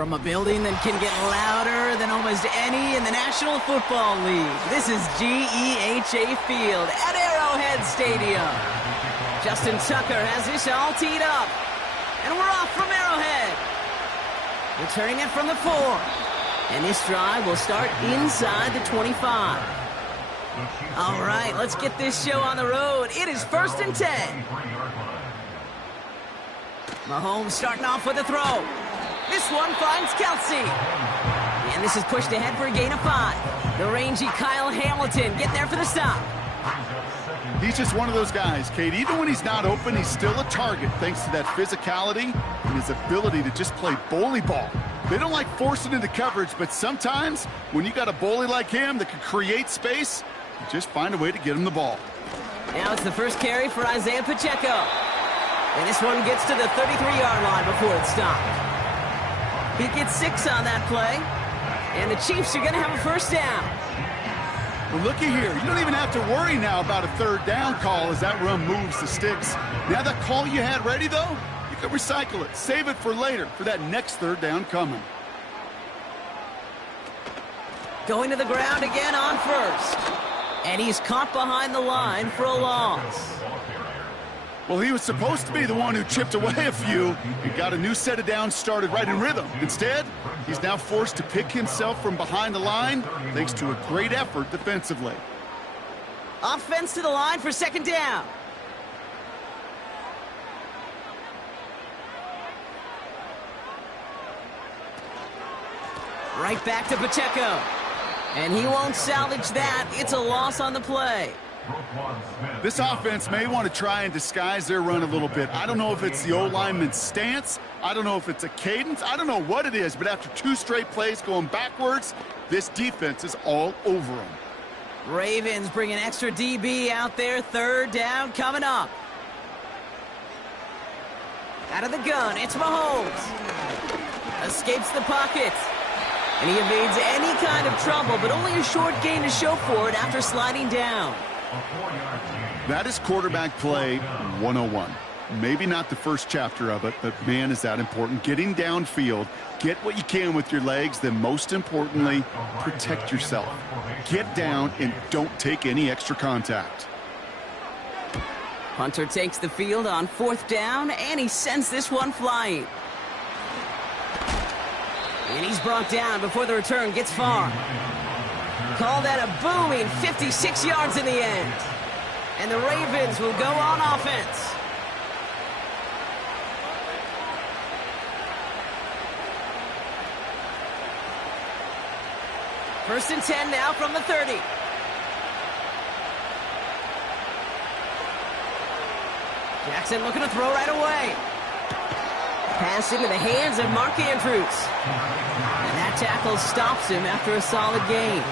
From a building that can get louder than almost any in the National Football League, this is GEHA Field at Arrowhead Stadium. Justin Tucker has this all teed up, and we're off from Arrowhead. Returning it from the 4, and this drive will start inside the 25. All right, let's get this show on the road. It is 1st and 10. Mahomes starting off with a throw. This one finds Kelsey. And this is pushed ahead for a gain of 5. The rangy Kyle Hamilton getting there for the stop. He's just one of those guys, Kate. Even when he's not open, he's still a target thanks to that physicality and his ability to just play bully ball. They don't like forcing into coverage, but sometimes when you got a bully like him that can create space, you just find a way to get him the ball. Now it's the first carry for Isaiah Pacheco. And this one gets to the 33-yard line before it's stopped. He gets 6 on that play. And the Chiefs are going to have a first down. Well, looky here. You don't even have to worry now about a 3rd down call as that run moves the sticks. Now that call you had ready, though, you can recycle it. Save it for later for that next 3rd down coming. Going to the ground again on first. And he's caught behind the line for a loss. Well, he was supposed to be the one who chipped away a few and got a new set of downs started right in rhythm. Instead, he's now forced to pick himself from behind the line thanks to a great effort defensively. Offense to the line for 2nd down. Right back to Pacheco. And he won't salvage that. It's a loss on the play. This offense may want to try and disguise their run a little bit. I don't know if it's the O-lineman's stance. I don't know if it's a cadence. I don't know what it is, but after 2 straight plays going backwards, this defense is all over them. Ravens bring an extra DB out there. 3rd down coming up. Out of the gun, it's Mahomes. Escapes the pocket. And he evades any kind of trouble, but only a short gain to show for it after sliding down. That is quarterback play 101. Maybe not the first chapter of it, but man, is that important. Getting downfield, get what you can with your legs, then most importantly, protect yourself. Get down and don't take any extra contact. Hunter takes the field on 4th down, and he sends this one flying. And he's brought down before the return gets far. Call that a booming 56 yards in the end. And the Ravens will go on offense. First and 10 now from the 30. Jackson looking to throw right away. Pass into the hands of Mark Andrews. And that tackle stops him after a solid gain.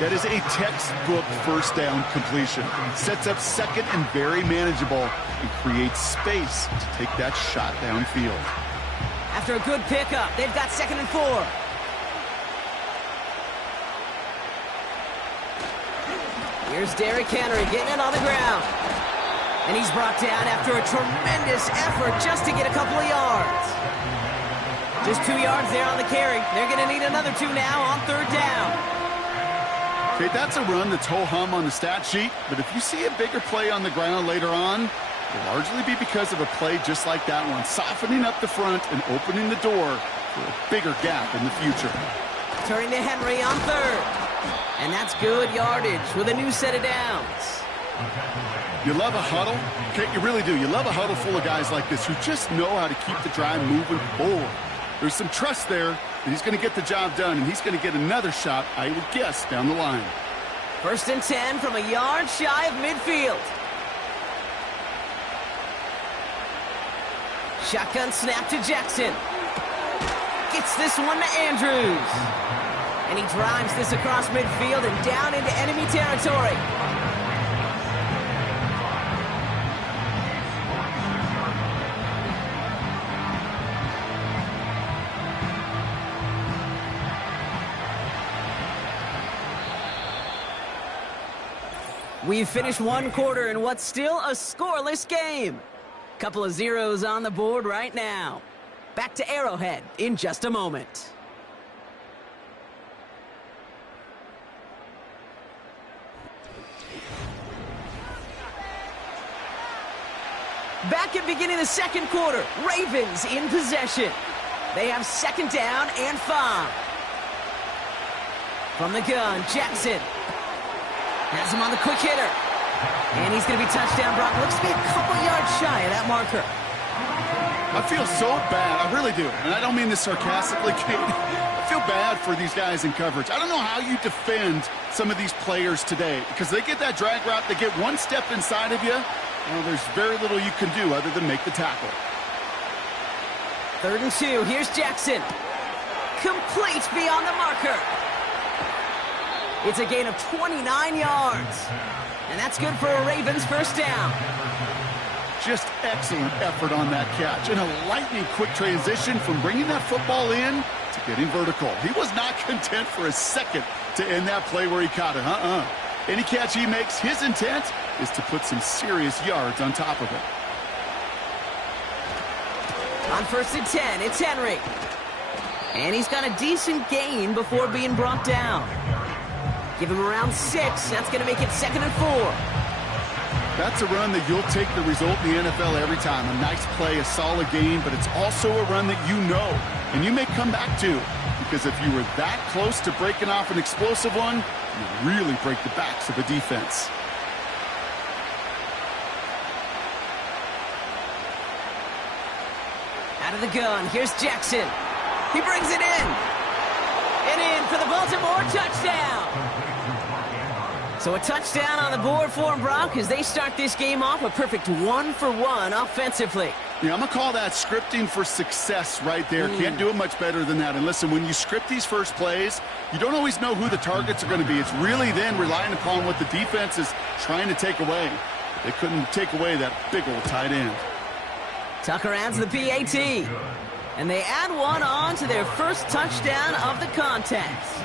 That is a textbook 1st down completion. Sets up 2nd and very manageable and creates space to take that shot downfield. After a good pickup, they've got 2nd and 4. Here's Derrick Henry getting it on the ground. And he's brought down after a tremendous effort just to get a couple of yards. Just 2 yards there on the carry. They're going to need another 2 now on 3rd down. Okay, that's a run that's ho-hum on the stat sheet, but if you see a bigger play on the ground later on, it'll largely be because of a play just like that one, softening up the front and opening the door for a bigger gap in the future. Turning to Henry on 3rd. And that's good yardage with a new set of downs. You love a huddle? Okay, you really do. You love a huddle full of guys like this who just know how to keep the drive moving forward. There's some trust there that he's going to get the job done, and he's going to get another shot, I would guess, down the line. 1st and 10 from a yard shy of midfield. Shotgun snap to Jackson. Gets this one to Andrews. And he drives this across midfield and down into enemy territory. We've finished 1 quarter in what's still a scoreless game. Couple of zeros on the board right now. Back to Arrowhead in just a moment. Back at beginning of the 2nd quarter, Ravens in possession. They have 2nd down and 5. From the gun, Jackson. Has him on the quick hitter. And he's going to be touchdown. Brock looks to be a couple yards shy of that marker. I feel so bad. I really do. And I don't mean this sarcastically, Kate. I feel bad for these guys in coverage. I don't know how you defend some of these players today because they get that drag route, they get one step inside of you. Well, there's very little you can do other than make the tackle. 3rd and 2. Here's Jackson. Complete beyond the marker. It's a gain of 29 yards. And that's good for a Ravens first down. Just excellent effort on that catch. And a lightning quick transition from bringing that football in to getting vertical. He was not content for a second to end that play where he caught it. Any catch he makes, his intent is to put some serious yards on top of it. On 1st and 10, it's Henry. And he's got a decent gain before being brought down. Give him around 6. That's going to make it 2nd and 4. That's a run that you'll take the result in the NFL every time. A nice play, a solid gain, but it's also a run that you know and you may come back to. Because if you were that close to breaking off an explosive one, you really break the backs of a defense. Out of the gun, here's Jackson. He brings it in. And in for the Baltimore touchdown. So a touchdown on the board for them, Brock, as they start this game off a perfect 1-for-1 offensively. Yeah, I'm going to call that scripting for success right there. Can't do it much better than that. And listen, when you script these first plays, you don't always know who the targets are going to be. It's really then relying upon what the defense is trying to take away. They couldn't take away that big old tight end. Tucker adds the PAT. And they add one on to their first touchdown of the contest.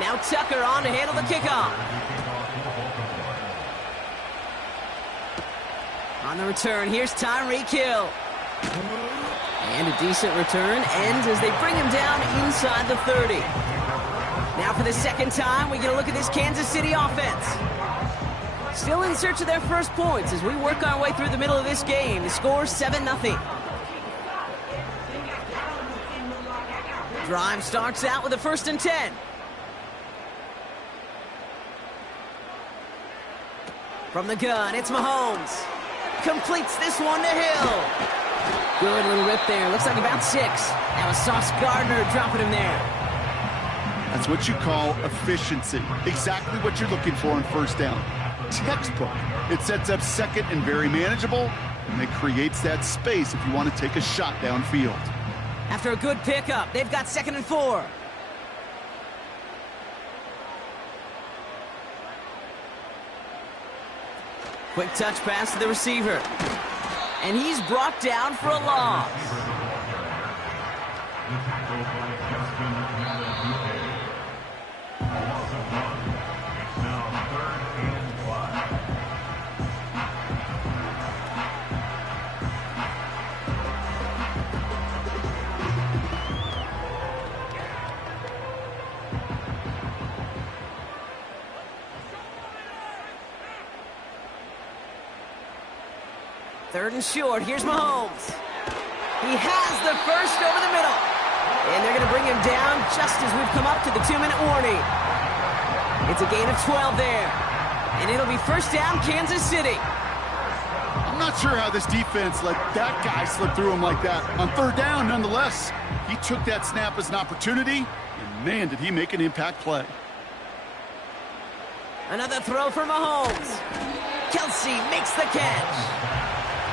Now Tucker on to handle the kickoff. On the return, here's Tyreek Hill. And a decent return ends as they bring him down inside the 30. Now for the second time, we get a look at this Kansas City offense. Still in search of their first points as we work our way through the middle of this game. The score 7-0. Drive starts out with a 1st and 10. From the gun, it's Mahomes. Completes this one to Hill. Good little rip there. Looks like about 6. That was Sauce Gardner dropping him there. That's what you call efficiency. Exactly what you're looking for on first down. Textbook. It sets up second and very manageable, and it creates that space if you want to take a shot downfield. After a good pickup, they've got 2nd and 4. Quick touch pass to the receiver. And he's brought down for a loss. Third and short. Here's Mahomes. He has the first over the middle. And they're going to bring him down just as we've come up to the 2-minute warning. It's a gain of 12 there. And it'll be first down, Kansas City. I'm not sure how this defense let that guy slip through him like that. On third down, nonetheless, he took that snap as an opportunity, and man, did he make an impact play. Another throw for Mahomes. Kelsey makes the catch.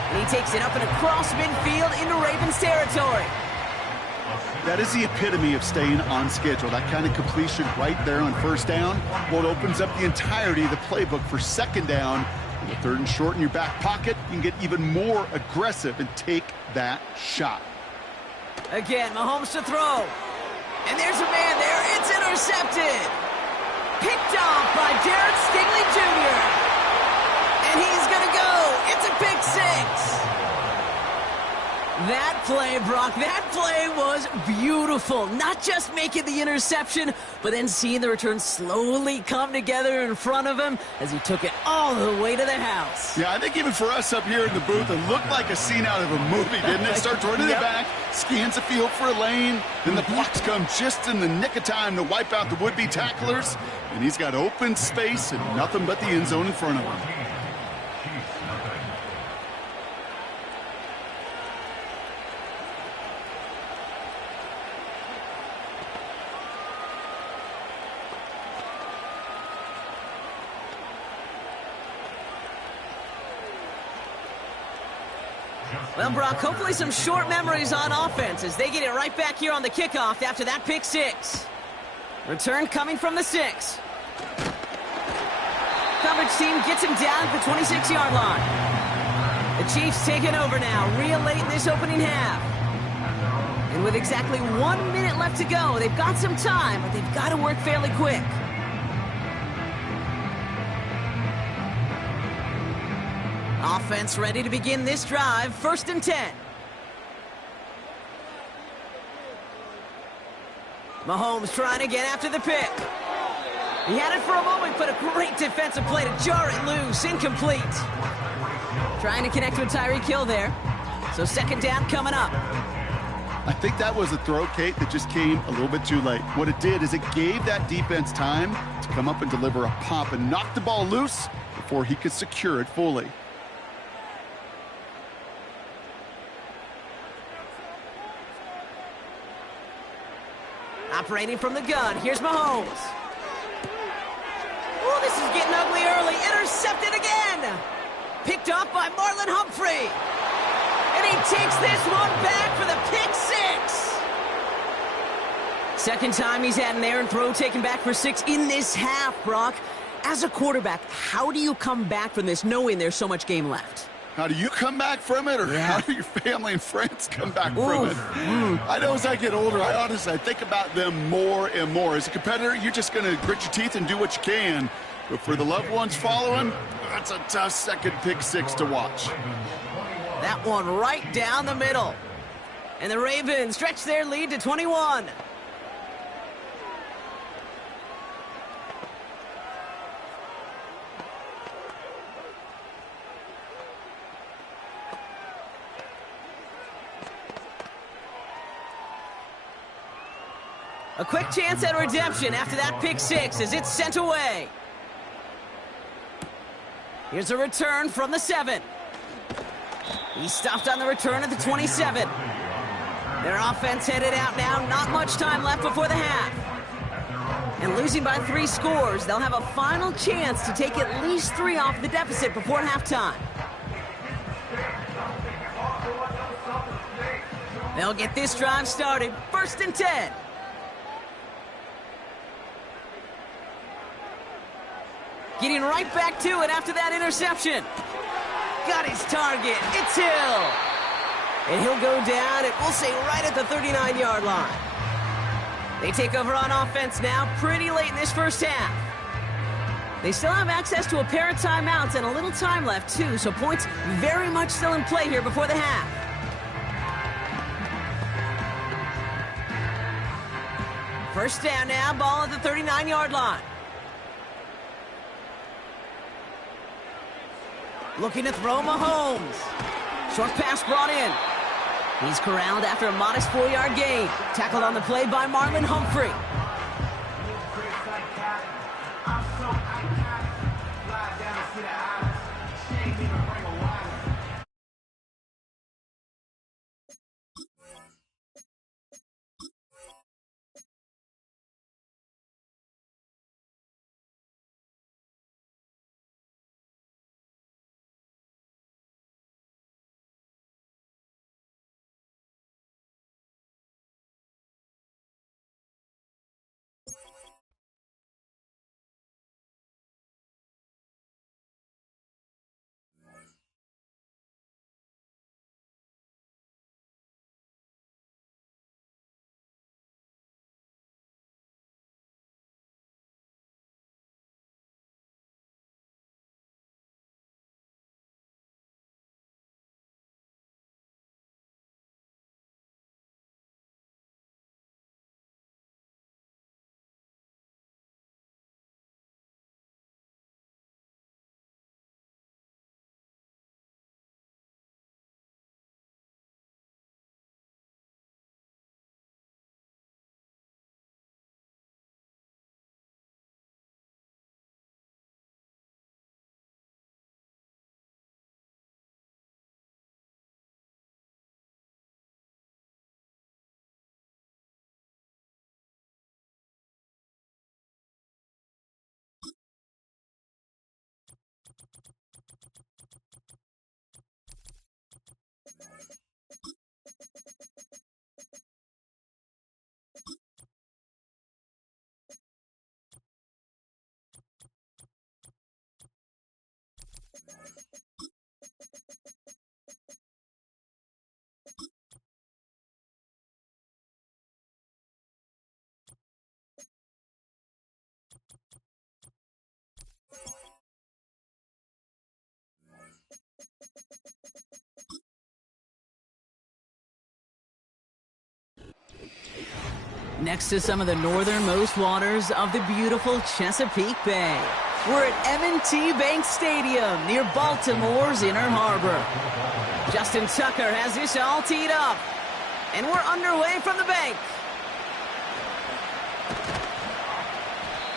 And he takes it up and across midfield into Ravens territory. That is the epitome of staying on schedule. That kind of completion right there on first down. Well, it opens up the entirety of the playbook for second down. With third and short in your back pocket, you can get even more aggressive and take that shot. Again, Mahomes to throw. And there's a man there. It's intercepted. Picked off by Derek Stingley Jr. And he's going to go. It's a pick 6. That play, Brock, that play was beautiful. Not just making the interception, but then seeing the return slowly come together in front of him as he took it all the way to the house. Yeah, I think even for us up here in the booth, it looked like a scene out of a movie, didn't it? Starts running it back, scans the field for a lane, then the blocks come just in the nick of time to wipe out the would-be tacklers, and he's got open space and nothing but the end zone in front of him. Well, Brock, hopefully some short memories on offense as they get it right back here on the kickoff after that pick six. Return coming from the 6. Coverage team gets him down at the 26-yard line. The Chiefs taking over now, real late in this opening half. And with exactly 1 minute left to go, they've got some time, but they've got to work fairly quick. Offense ready to begin this drive. 1st and 10. Mahomes trying again after the pick. He had it for a moment, but a great defensive play to jar it loose. Incomplete. Trying to connect with Tyreek Hill there. So 2nd down coming up. I think that was a throw, Kate, that just came a little bit too late. What it did is it gave that defense time to come up and deliver a pop and knock the ball loose before he could secure it fully. Operating from the gun, here's Mahomes. Oh, this is getting ugly early. Intercepted again. Picked off by Marlon Humphrey. And he takes this one back for the pick 6. Second time he's had an errant throw taken back for 6 in this half, Brock. As a quarterback, how do you come back from this knowing there's so much game left? How do you come back from it, or how do your family and friends come back from it? I know as I get older, I think about them more and more. As a competitor, you're just going to grit your teeth and do what you can. But for the loved ones following, that's a tough second pick 6 to watch. That one right down the middle. And the Ravens stretch their lead to 21. A quick chance at redemption after that pick 6 as it's sent away. Here's a return from the 7. He stopped on the return at the 27. Their offense headed out now. Not much time left before the half. And losing by 3 scores, they'll have a final chance to take at least 3 off the deficit before halftime. They'll get this drive started. 1st and 10. Getting right back to it after that interception. Got his target. It's Hill. And he'll go down, and we'll say right at the 39-yard line. They take over on offense now pretty late in this first half. They still have access to a pair of timeouts and a little time left, too, so points very much still in play here before the half. First down now, ball at the 39-yard line. Looking to throw Mahomes. Short pass brought in. He's corralled after a modest 4-yard gain. Tackled on the play by Marlon Humphrey. Next to some of the northernmost waters of the beautiful Chesapeake Bay, we're at M&T Bank Stadium near Baltimore's Inner Harbor. Justin Tucker has this all teed up, and we're underway from the bank.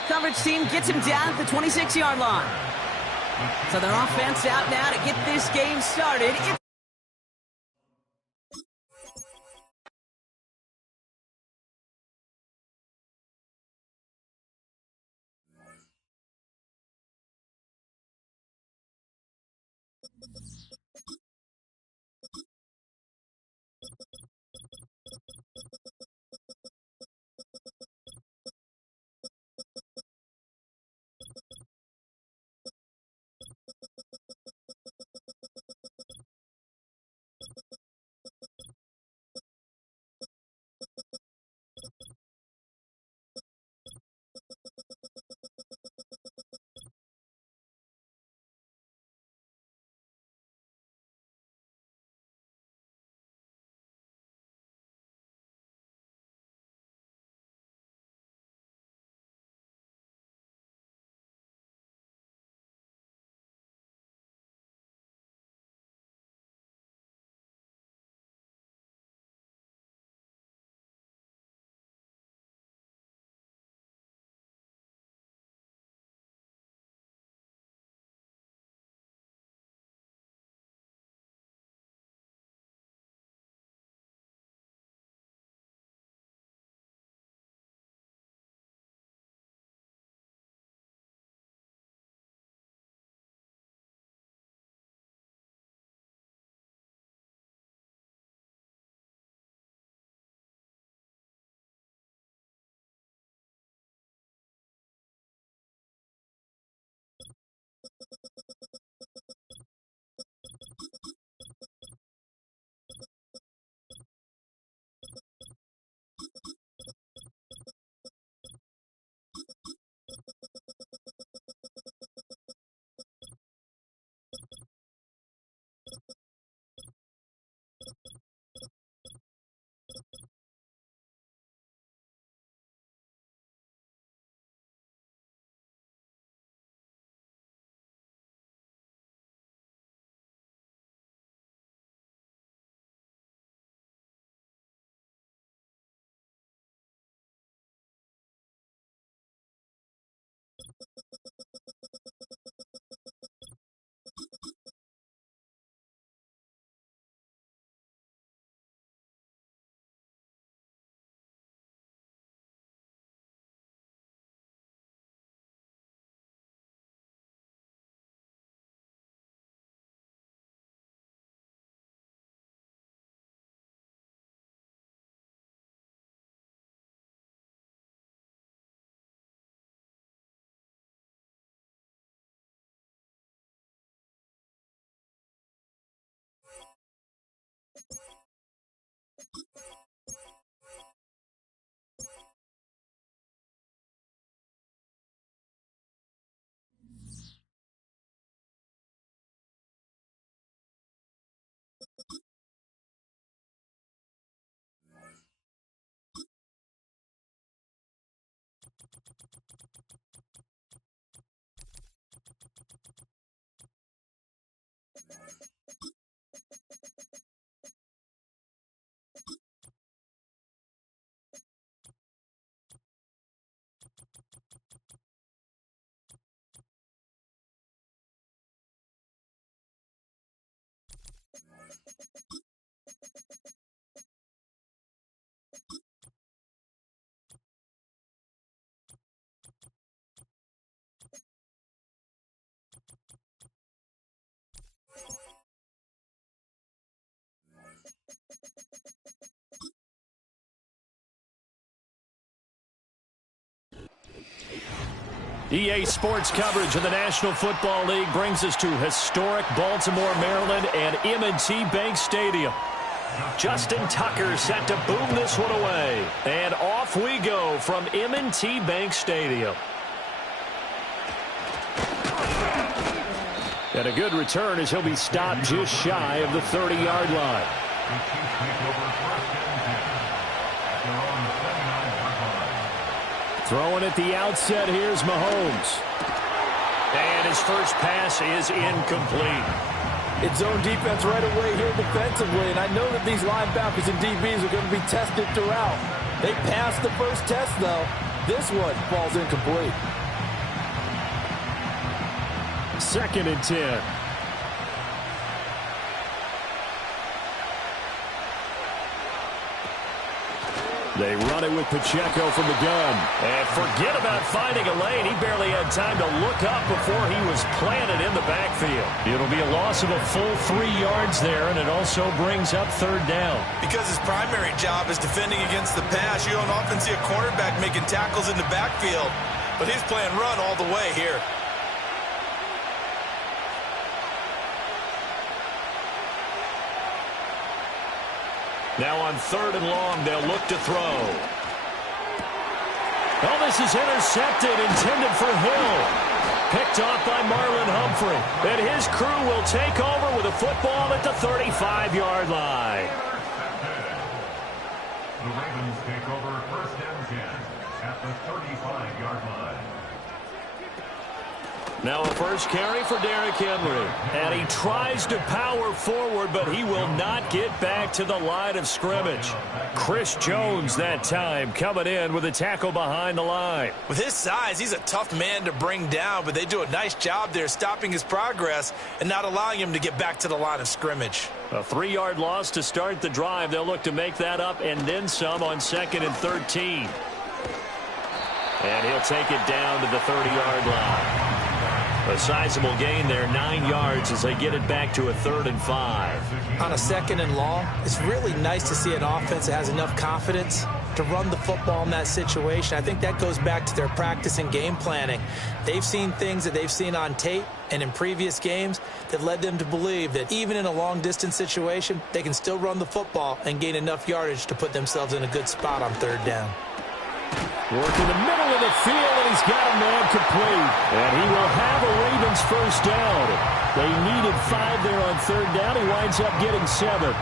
Coverage team gets him down at the 26-yard line. So their offense out now to get this game started. EA Sports coverage of the National Football League brings us to historic Baltimore, Maryland and M&T Bank Stadium. Justin Tucker set to boom this one away. And off we go from M&T Bank Stadium. And a good return as he'll be stopped just shy of the 30-yard line. Throwing at the outset, here's Mahomes. And his first pass is incomplete. It's zone defense right away here defensively, and I know that these linebackers and DBs are going to be tested throughout. They passed the first test, though. This one falls incomplete. 2nd and 10. They run it with Pacheco from the gun. And forget about finding a lane. He barely had time to look up before he was planted in the backfield. It'll be a loss of a full 3 yards there, and it also brings up 3rd down. Because his primary job is defending against the pass, you don't often see a quarterback making tackles in the backfield. But he's playing run all the way here. Now on 3rd and long, they'll look to throw. Oh, this is intercepted, intended for Hill. Picked off by Marlon Humphrey. And his crew will take over with a football at the 35-yard line. The Ravens take over 1st and 10 at the 35-yard line. Now a first carry for Derrick Henry. And he tries to power forward, but he will not get back to the line of scrimmage. Chris Jones that time coming in with a tackle behind the line. With his size, he's a tough man to bring down, but they do a nice job there stopping his progress and not allowing him to get back to the line of scrimmage. A 3-yard loss to start the drive. They'll look to make that up and then some on 2nd and 13. And he'll take it down to the 30-yard line. A sizable gain there, 9 yards as they get it back to a 3rd and 5. On a 2nd and long, it's really nice to see an offense that has enough confidence to run the football in that situation. I think that goes back to their practice and game planning. They've seen things that they've seen on tape and in previous games that led them to believe that even in a long-distance situation, they can still run the football and gain enough yardage to put themselves in a good spot on 3rd down. Work in the middle of the field, and he's got a man complete. And he will have a Ravens first down. They needed 5 there on 3rd down. He winds up getting 7.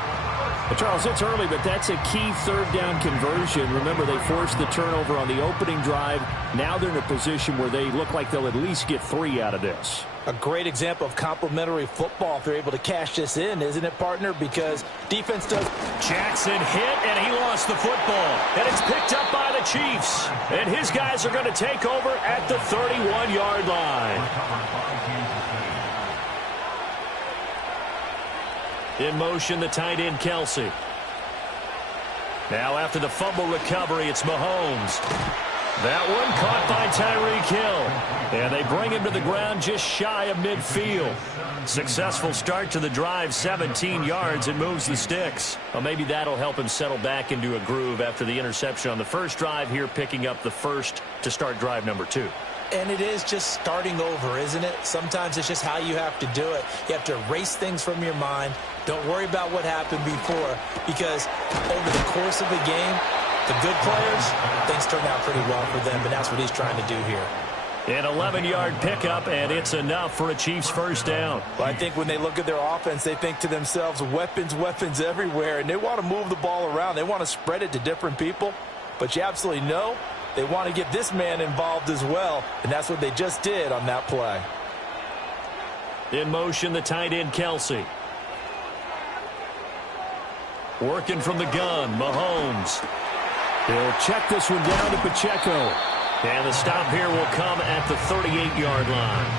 But Charles, it's early, but that's a key 3rd down conversion. Remember, they forced the turnover on the opening drive. Now they're in a position where they look like they'll at least get 3 out of this. A great example of complementary football if they're able to cash this in, isn't it, partner? Because defense does. Jackson hit, and he lost the football. And it's picked up by the Chiefs. And his guys are going to take over at the 31-yard line. In motion, the tight end, Kelsey. Now after the fumble recovery, it's Mahomes. That one caught by Tyreek Hill. And they bring him to the ground just shy of midfield. Successful start to the drive, 17 yards, and moves the sticks. Well, maybe that'll help him settle back into a groove after the interception on the first drive here, picking up the first to start drive number 2. And it is just starting over, isn't it? Sometimes it's just how you have to do it. You have to erase things from your mind. Don't worry about what happened before, because over the course of the game, the good players, things turn out pretty well for them, and that's what he's trying to do here. An 11-yard pickup, and it's enough for a Chiefs first down. Well, I think when they look at their offense, they think to themselves, weapons, weapons everywhere, and they want to move the ball around. They want to spread it to different people, but you absolutely know they want to get this man involved as well, and that's what they just did on that play. In motion, the tight end, Kelsey. Working from the gun, Mahomes. He'll check this one down to Pacheco. And the stop here will come at the 38-yard line.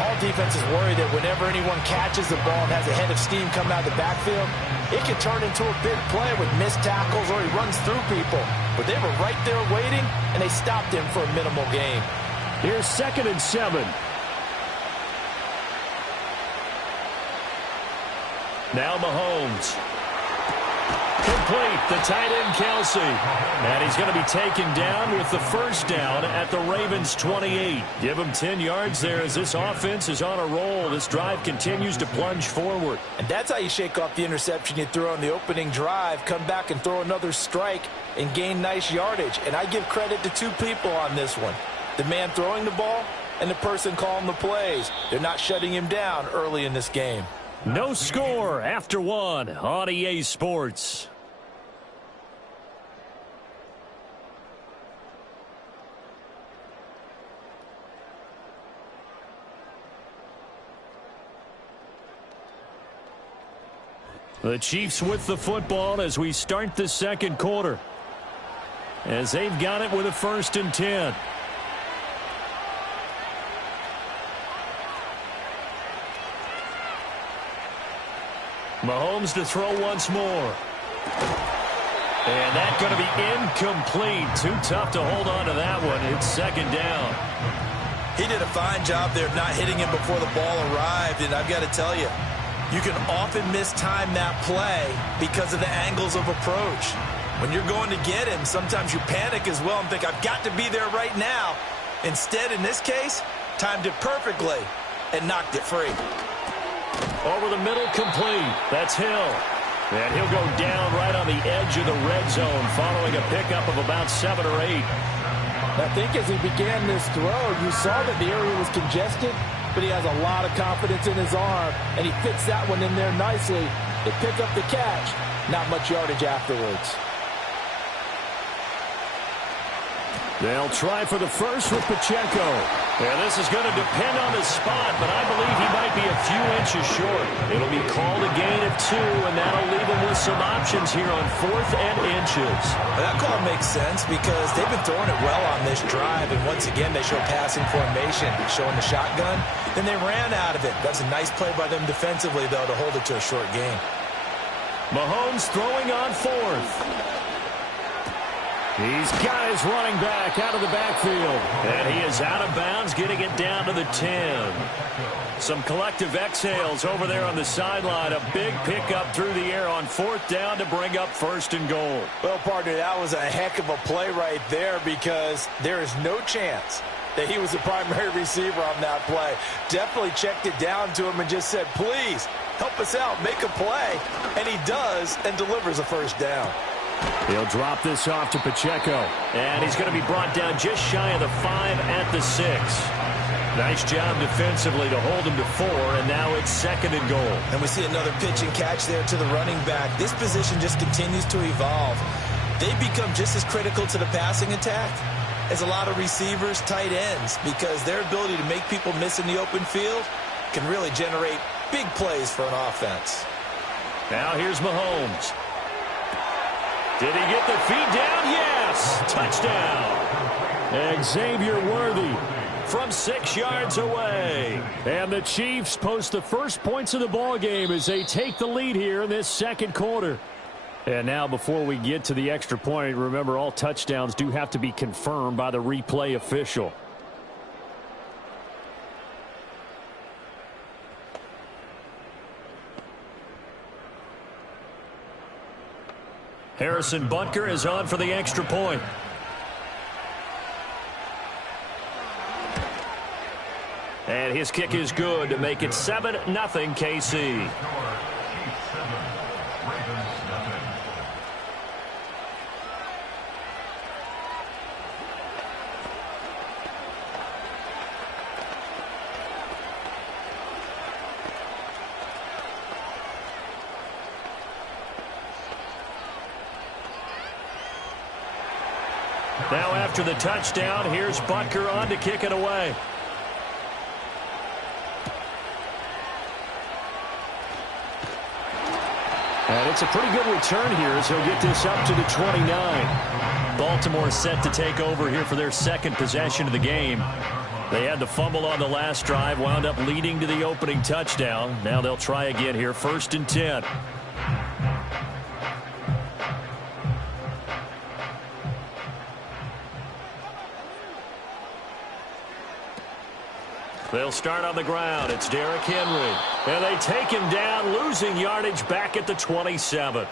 All defenses worry that whenever anyone catches the ball and has a head of steam coming out of the backfield, it can turn into a big play with missed tackles or he runs through people. But they were right there waiting, and they stopped him for a minimal gain. Here's 2nd and 7. Now Mahomes. Complete, the tight end Kelsey. And he's going to be taken down with the first down at the Ravens 28. Give him 10 yards there as this offense is on a roll. This drive continues to plunge forward. And that's how you shake off the interception you threw on the opening drive, come back and throw another strike and gain nice yardage. And I give credit to two people on this one. The man throwing the ball and the person calling the plays. They're not shutting him down early in this game. No score after one on EA Sports. The Chiefs with the football as we start the second quarter. As they've got it with a 1st and 10. Mahomes to throw once more. And that's going to be incomplete. Too tough to hold on to that one. It's 2nd down. He did a fine job there of not hitting him before the ball arrived, and I've got to tell you, you can often mistime that play because of the angles of approach. When you're going to get him, sometimes you panic as well and think, I've got to be there right now. Instead, in this case, timed it perfectly and knocked it free. Over the middle, complete. That's Hill. And he'll go down right on the edge of the red zone following a pickup of about 7 or 8. I think as he began this throw, you saw that the area was congested, but he has a lot of confidence in his arm, and he fits that one in there nicely. They pick up the catch. Not much yardage afterwards. They'll try for the first with Pacheco. And this is going to depend on the spot, but I believe he might be a few inches short. It'll be called a gain of 2, and that'll leave him with some options here on 4th and inches. That call makes sense because they've been throwing it well on this drive, and once again they show passing formation, showing the shotgun. Then they ran out of it. That's a nice play by them defensively, though, to hold it to a short gain. Mahomes throwing on 4th. He's got his running back out of the backfield. And he is out of bounds, getting it down to the 10. Some collective exhales over there on the sideline. A big pickup through the air on 4th down to bring up 1st and goal. Well, partner, that was a heck of a play right there because there is no chance that he was the primary receiver on that play. Definitely checked it down to him and just said, please, help us out, make a play. And he does and delivers a 1st down. He'll drop this off to Pacheco. And he's going to be brought down just shy of the 5 at the 6. Nice job defensively to hold him to 4, and now it's 2nd and goal. And we see another pitch and catch there to the running back. This position just continues to evolve. They become just as critical to the passing attack as a lot of receivers, tight ends, because their ability to make people miss in the open field can really generate big plays for an offense. Now here's Mahomes. Did he get the feed down? Yes! Touchdown! Xavier Worthy from 6 yards away. And the Chiefs post the first points of the ball game as they take the lead here in this second quarter. And now before we get to the extra point, remember all touchdowns do have to be confirmed by the replay official. Harrison Butker is on for the extra point. And his kick is good to make it 7-0 KC. Now after the touchdown, here's Butker on to kick it away. And it's a pretty good return here as he'll get this up to the 29. Baltimore set to take over here for their second possession of the game. They had the fumble on the last drive, wound up leading to the opening touchdown. Now they'll try again here, 1st and 10. They'll start on the ground. It's Derrick Henry. And they take him down, losing yardage back at the 27.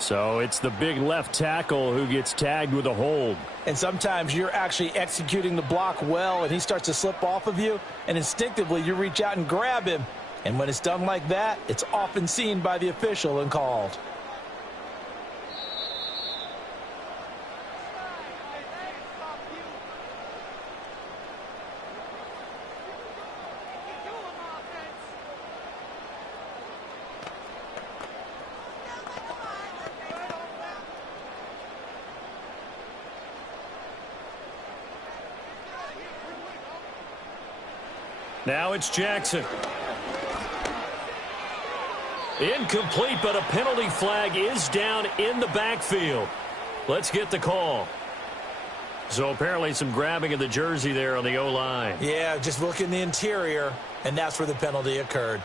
So it's the big left tackle who gets tagged with a hold. And sometimes you're actually executing the block well, and he starts to slip off of you, and instinctively you reach out and grab him. And when it's done like that, it's often seen by the official and called. Now it's Jackson. Incomplete, but a penalty flag is down in the backfield. Let's get the call. So apparently some grabbing of the jersey there on the O-line. Yeah, just look in the interior, and that's where the penalty occurred.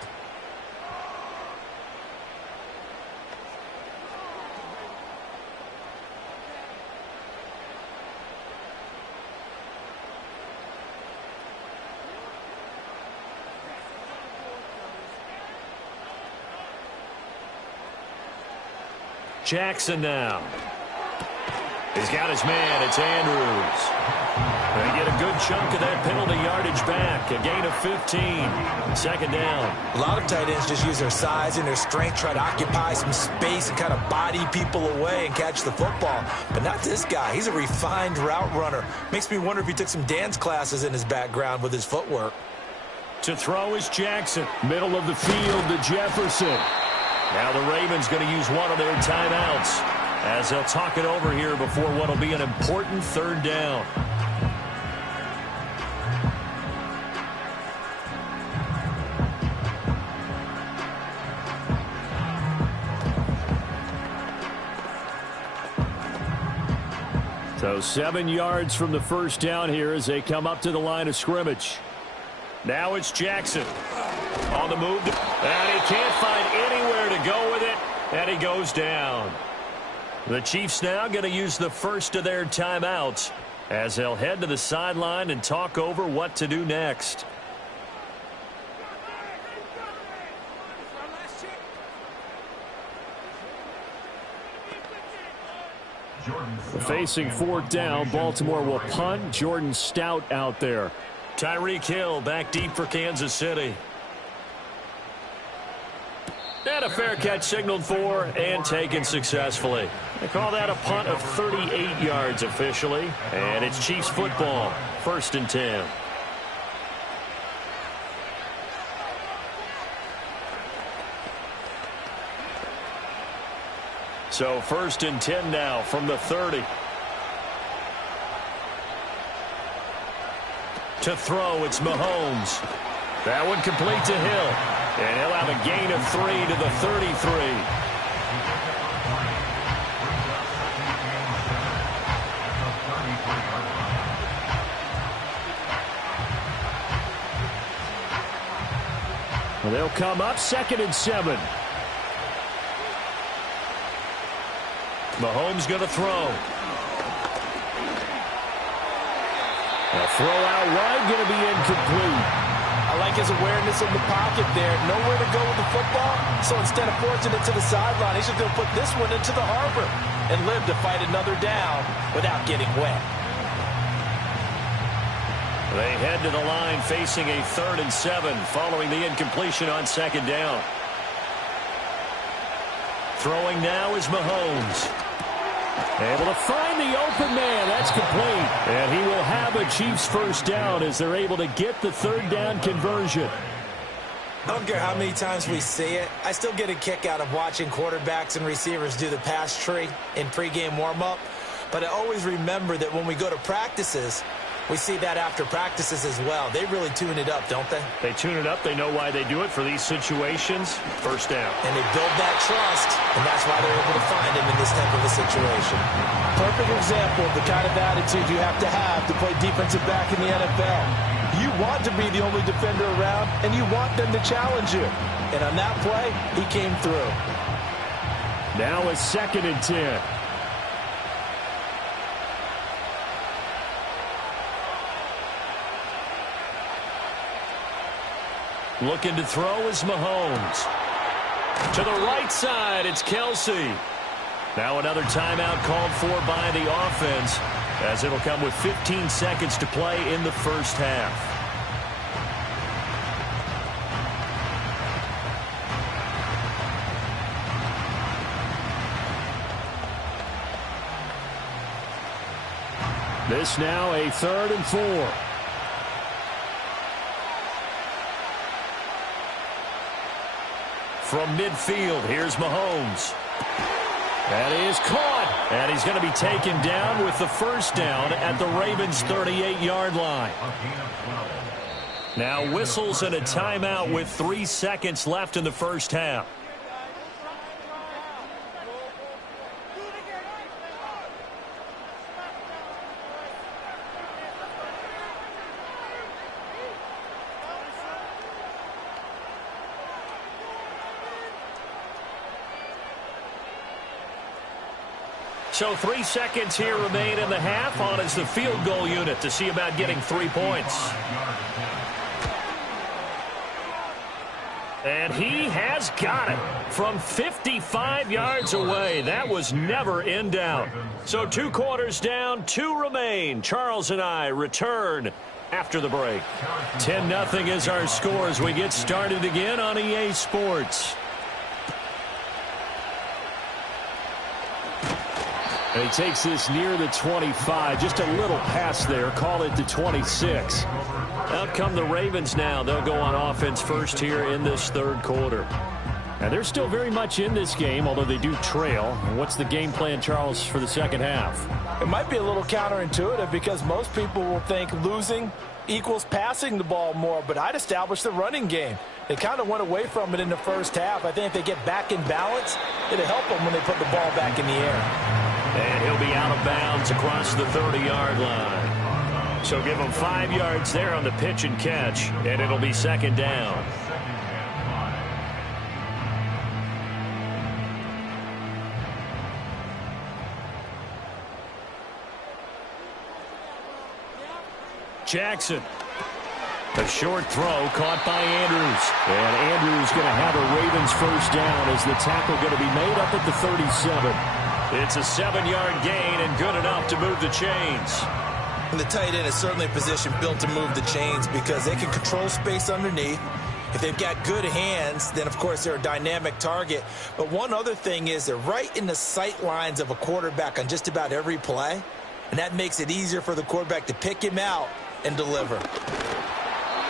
Jackson now. He's got his man. It's Andrews. They get a good chunk of that penalty yardage back. A gain of 15. Second down. A lot of tight ends just use their size and their strength, try to occupy some space and kind of body people away and catch the football. But not this guy. He's a refined route runner. Makes me wonder if he took some dance classes in his background with his footwork. To throw is Jackson. Middle of the field to Jefferson. Now the Ravens going to use one of their timeouts as they'll talk it over here before what will be an important third down. So 7 yards from the first down here as they come up to the line of scrimmage. Now it's Jackson on the move, and he can't find anywhere to go with it, and he goes down. The Chiefs now going to use the first of their timeouts as they'll head to the sideline and talk over what to do next. Facing fourth down, Baltimore will punt. Jordan Stout out there. Tyreek Hill back deep for Kansas City. And a fair catch signaled for and taken successfully. They call that a punt of 38 yards officially. And it's Chiefs football. 1st and 10. So 1st and 10 now from the 30. To throw, it's Mahomes. That one complete to Hill. And he'll have a gain of 3 to the 33. Well, they'll come up 2nd and 7. Mahomes going to throw. A throw out wide, going to be incomplete. I like his awareness in the pocket there. Nowhere to go with the football. So instead of forcing it to the sideline, he's just going to put this one into the harbor and live to fight another down without getting wet. They head to the line facing a 3rd and 7 following the incompletion on 2nd down. Throwing now is Mahomes. Able to find the open man. That's complete. And he will have a Chiefs first down as they're able to get the 3rd down conversion. I don't care how many times we see it. I still get a kick out of watching quarterbacks and receivers do the pass tree in pregame warm-up. But I always remember that when we go to practices, we see that after practices as well. They really tune it up, don't they? They tune it up. They know why they do it for these situations. First down. And they build that trust, and that's why they're able to find him in this type of a situation. Perfect example of the kind of attitude you have to play defensive back in the NFL. You want to be the only defender around, and you want them to challenge you. And on that play, he came through. Now a 2nd and 10. Looking to throw is Mahomes. To the right side, it's Kelsey. Now another timeout called for by the offense, as it'll come with 15 seconds to play in the first half. This now a 3rd and 4. From midfield, here's Mahomes. That is caught, and he's going to be taken down with the first down at the Ravens' 38-yard line. Now whistles and a timeout with 3 seconds left in the first half. So 3 seconds here remain in the half. On is the field goal unit to see about getting 3 points. And he has got it from 55 yards away. That was never in doubt. So 2 quarters down, 2 remain. Charles and I return after the break. 10-0 is our score as we get started again on EA Sports. And he takes this near the 25. Just a little pass there. Call it the 26. Out come the Ravens now. They'll go on offense first here in this 3rd quarter. And they're still very much in this game, although they do trail. And what's the game plan, Charles, for the second half? It might be a little counterintuitive because most people will think losing equals passing the ball more, but I'd establish the running game. They kind of went away from it in the first half. I think if they get back in balance, it'll help them when they put the ball back in the air. And he'll be out of bounds across the 30-yard line. So give him 5 yards there on the pitch and catch, and it'll be 2nd down. Jackson. A short throw caught by Andrews. And Andrews going to have a Ravens first down as the tackle going to be made up at the 37. It's a 7-yard gain and good enough to move the chains. And the tight end is certainly a position built to move the chains because they can control space underneath. If they've got good hands, then, of course, they're a dynamic target. But one other thing is they're right in the sight lines of a quarterback on just about every play, and that makes it easier for the quarterback to pick him out and deliver.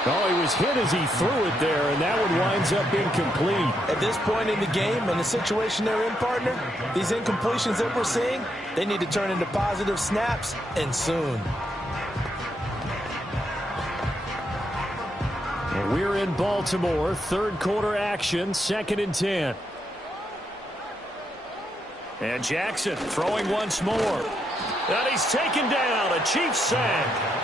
Oh, he was hit as he threw it there, and that one winds up incomplete. At this point in the game and the situation they're in, partner, these incompletions that we're seeing, they need to turn into positive snaps, and soon. And we're in Baltimore, 3rd quarter action, 2nd and 10. And Jackson throwing once more. And he's taken down, a Chiefs sack.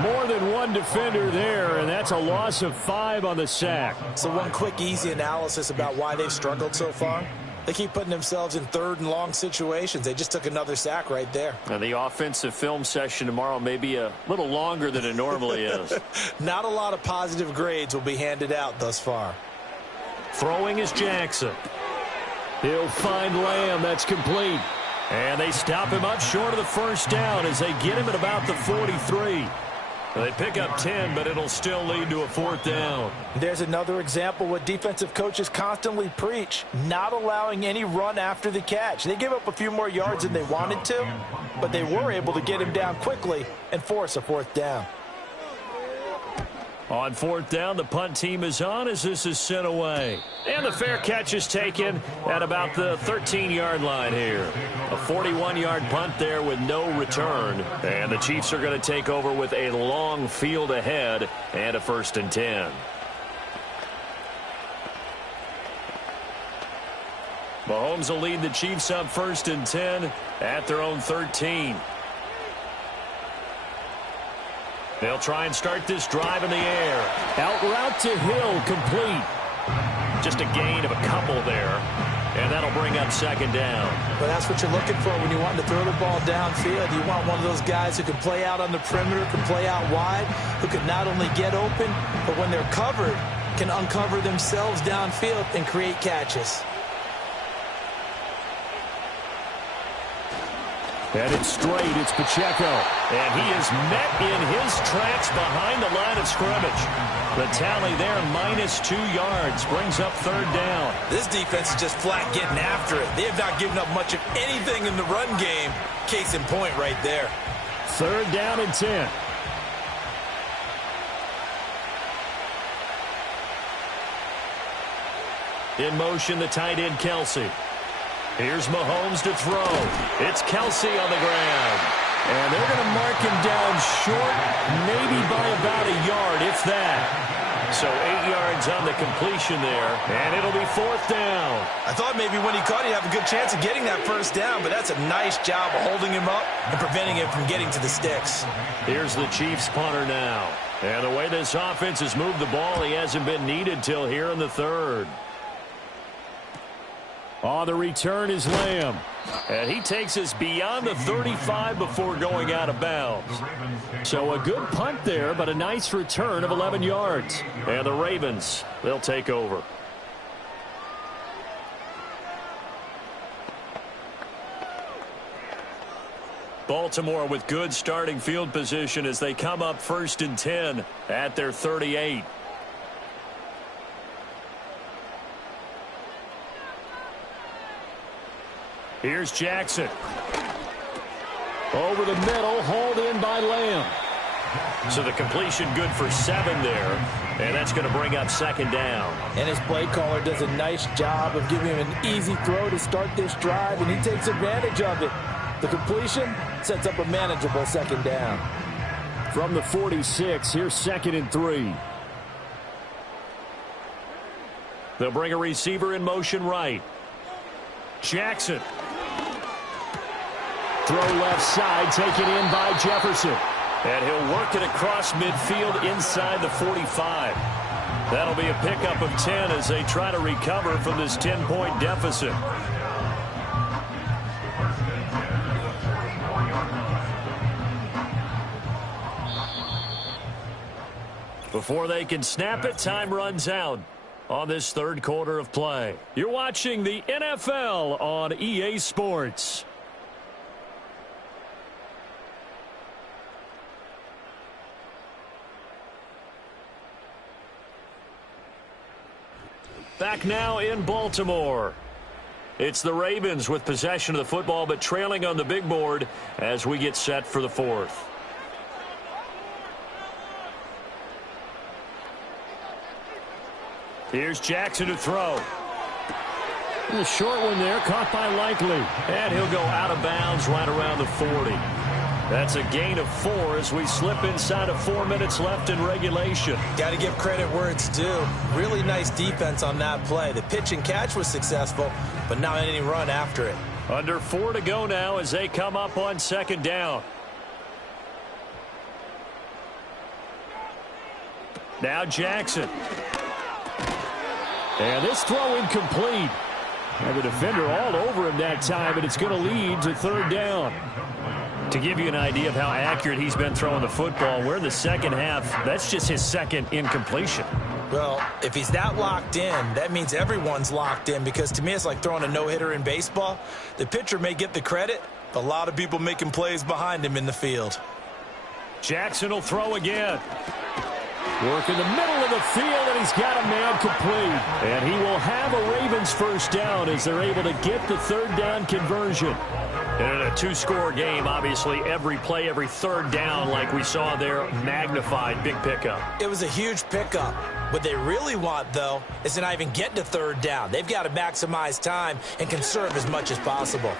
More than one defender there, and that's a loss of 5 on the sack. So one quick, easy analysis about why they've struggled so far. They keep putting themselves in 3rd and long situations. They just took another sack right there. And the offensive film session tomorrow may be a little longer than it normally is. Not a lot of positive grades will be handed out thus far. Throwing is Jackson. He'll find Lamb. That's complete. And they stop him up short of the first down as they get him at about the 43. They pick up 10, but it'll still lead to a 4th down. There's another example what defensive coaches constantly preach, not allowing any run after the catch. They gave up a few more yards than they wanted to, but they were able to get him down quickly and force a 4th down. On 4th down, the punt team is on as this is sent away. And the fair catch is taken at about the 13-yard line here. A 41-yard punt there with no return. And the Chiefs are going to take over with a long field ahead and a 1st and 10. Mahomes will lead the Chiefs up 1st and 10 at their own 13. They'll try and start this drive in the air. Out route to Hill, complete. Just a gain of a couple there. And that'll bring up 2nd down. But that's what you're looking for when you want to throw the ball downfield. You want one of those guys who can play out on the perimeter, can play out wide, who can not only get open, but when they're covered, can uncover themselves downfield and create catches. Headed straight, it's Pacheco. And he is met in his tracks behind the line of scrimmage. The tally there, -2 yards, brings up third down. This defense is just flat getting after it. They have not given up much of anything in the run game. Case in point right there. Third down and 10. In motion, the tight end, Kelsey. Here's Mahomes to throw. It's Kelsey on the ground. And they're going to mark him down short, maybe by about a yard, if that. So 8 yards on the completion there, and it'll be fourth down. I thought maybe when he caught, he'd have a good chance of getting that first down, but that's a nice job of holding him up and preventing him from getting to the sticks. Here's the Chiefs punter now. And the way this offense has moved the ball, he hasn't been needed till here in the third. On the return is Lamb. And he takes us beyond the 35 before going out of bounds. So a good punt there, but a nice return of 11 yards. And the Ravens, they'll take over. Baltimore with good starting field position as they come up 1st and 10 at their 38. Here's Jackson. Over the middle, hauled in by Lamb. So the completion good for 7 there, and that's going to bring up second down. And his play caller does a nice job of giving him an easy throw to start this drive, and he takes advantage of it. The completion sets up a manageable second down. From the 46, here's 2nd and 3. They'll bring a receiver in motion right. Jackson. Throw left side, taken in by Jefferson. And he'll work it across midfield inside the 45. That'll be a pickup of 10 as they try to recover from this 10-point deficit. Before they can snap it, time runs out on this third quarter of play. You're watching the NFL on EA Sports. Back now in Baltimore. It's the Ravens with possession of the football, but trailing on the big board as we get set for the fourth. Here's Jackson to throw. The short one there, caught by Likely. And he'll go out of bounds right around the 40. That's a gain of 4 as we slip inside of 4 minutes left in regulation. Got to give credit where it's due. Really nice defense on that play. The pitch and catch was successful, but not any run after it. Under 4 to go now as they come up on second down. Now Jackson. And this throw incomplete. And the defender all over him that time, and it's going to lead to third down. To give you an idea of how accurate he's been throwing the football, we're in the second half. That's just his second incompletion. Well, if he's that locked in, that means everyone's locked in, because to me it's like throwing a no-hitter in baseball. The pitcher may get the credit, but a lot of people making plays behind him in the field. Jackson will throw again. Work in the middle of the field, and he's got a man complete. And he will have a Ravens first down as they're able to get the third down conversion. And in a two-score game, obviously, every play, every third down, like we saw there, magnified, big pickup. It was a huge pickup. What they really want, though, is to not even get to third down. They've got to maximize time and conserve as much as possible.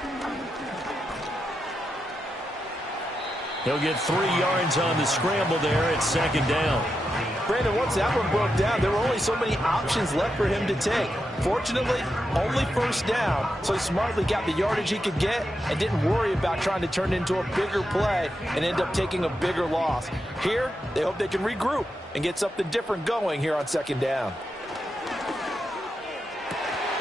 He'll get 3 yards on the scramble there at second down. Brandon, once that one broke down, there were only so many options left for him to take. Fortunately, only first down, so he smartly got the yardage he could get and didn't worry about trying to turn it into a bigger play and end up taking a bigger loss. Here, they hope they can regroup and get something different going here on second down.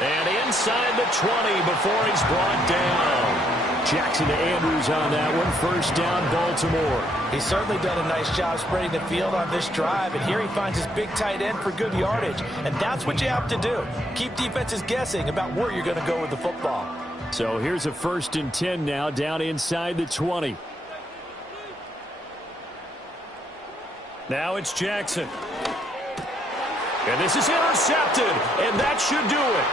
And inside the 20 before he's brought down. Jackson to Andrews on that one. First down, Baltimore. He's certainly done a nice job spreading the field on this drive, and here he finds his big tight end for good yardage. And that's what you have to do. Keep defenses guessing about where you're going to go with the football. So here's a 1st and 10 now, down inside the 20. Now it's Jackson. And this is intercepted, and that should do it.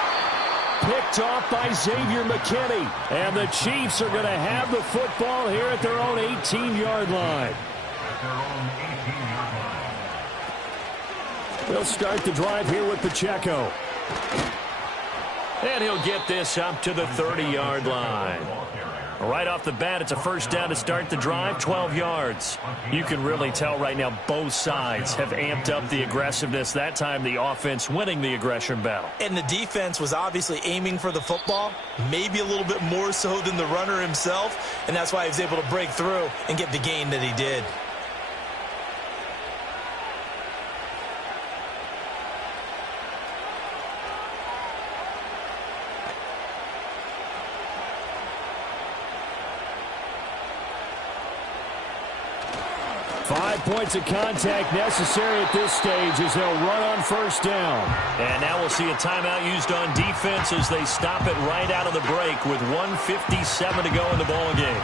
Picked off by Xavier McKinney. And the Chiefs are going to have the football here at their own 18-yard line. They'll start the drive here with Pacheco. And he'll get this up to the 30-yard line. Right off the bat, it's a first down to start the drive, 12 yards. You can really tell right now both sides have amped up the aggressiveness. That time the offense winning the aggression battle. And the defense was obviously aiming for the football, maybe a little bit more so than the runner himself, and that's why he was able to break through and get the gain that he did. Points of contact necessary at this stage as they'll run on first down. And now we'll see a timeout used on defense as they stop it right out of the break with 1:57 to go in the ball game.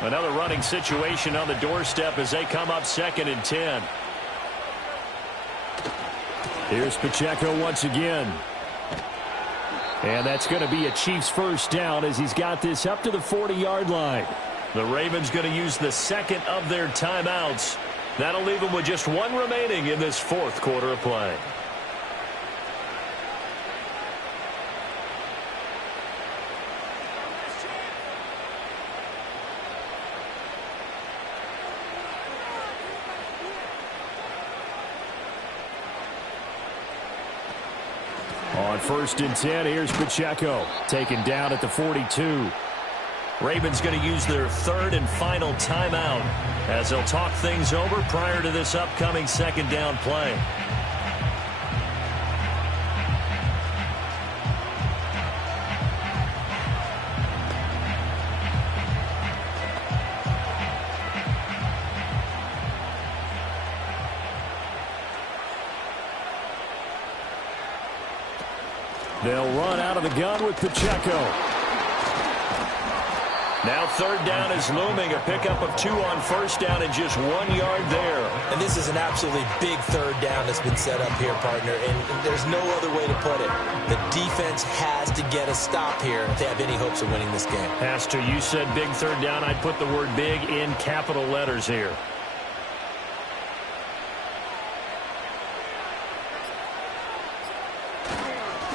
Another running situation on the doorstep as they come up 2nd and 10. Here's Pacheco once again. And that's going to be a Chiefs first down as he's got this up to the 40-yard line. The Ravens going to use the second of their timeouts. That'll leave them with just one remaining in this 4th quarter of play. On 1st and 10, here's Pacheco. Taken down at the 42. Ravens going to use their 3rd and final timeout as they'll talk things over prior to this upcoming 2nd down play. They'll run out of the gun with Pacheco. Now 3rd down is looming. A pickup of 2 on first down and just 1 yard there. And this is an absolutely big 3rd down that's been set up here, partner. And there's no other way to put it. The defense has to get a stop here if they have any hopes of winning this game. Pastor, you said big 3rd down. I'd put the word big in capital letters here.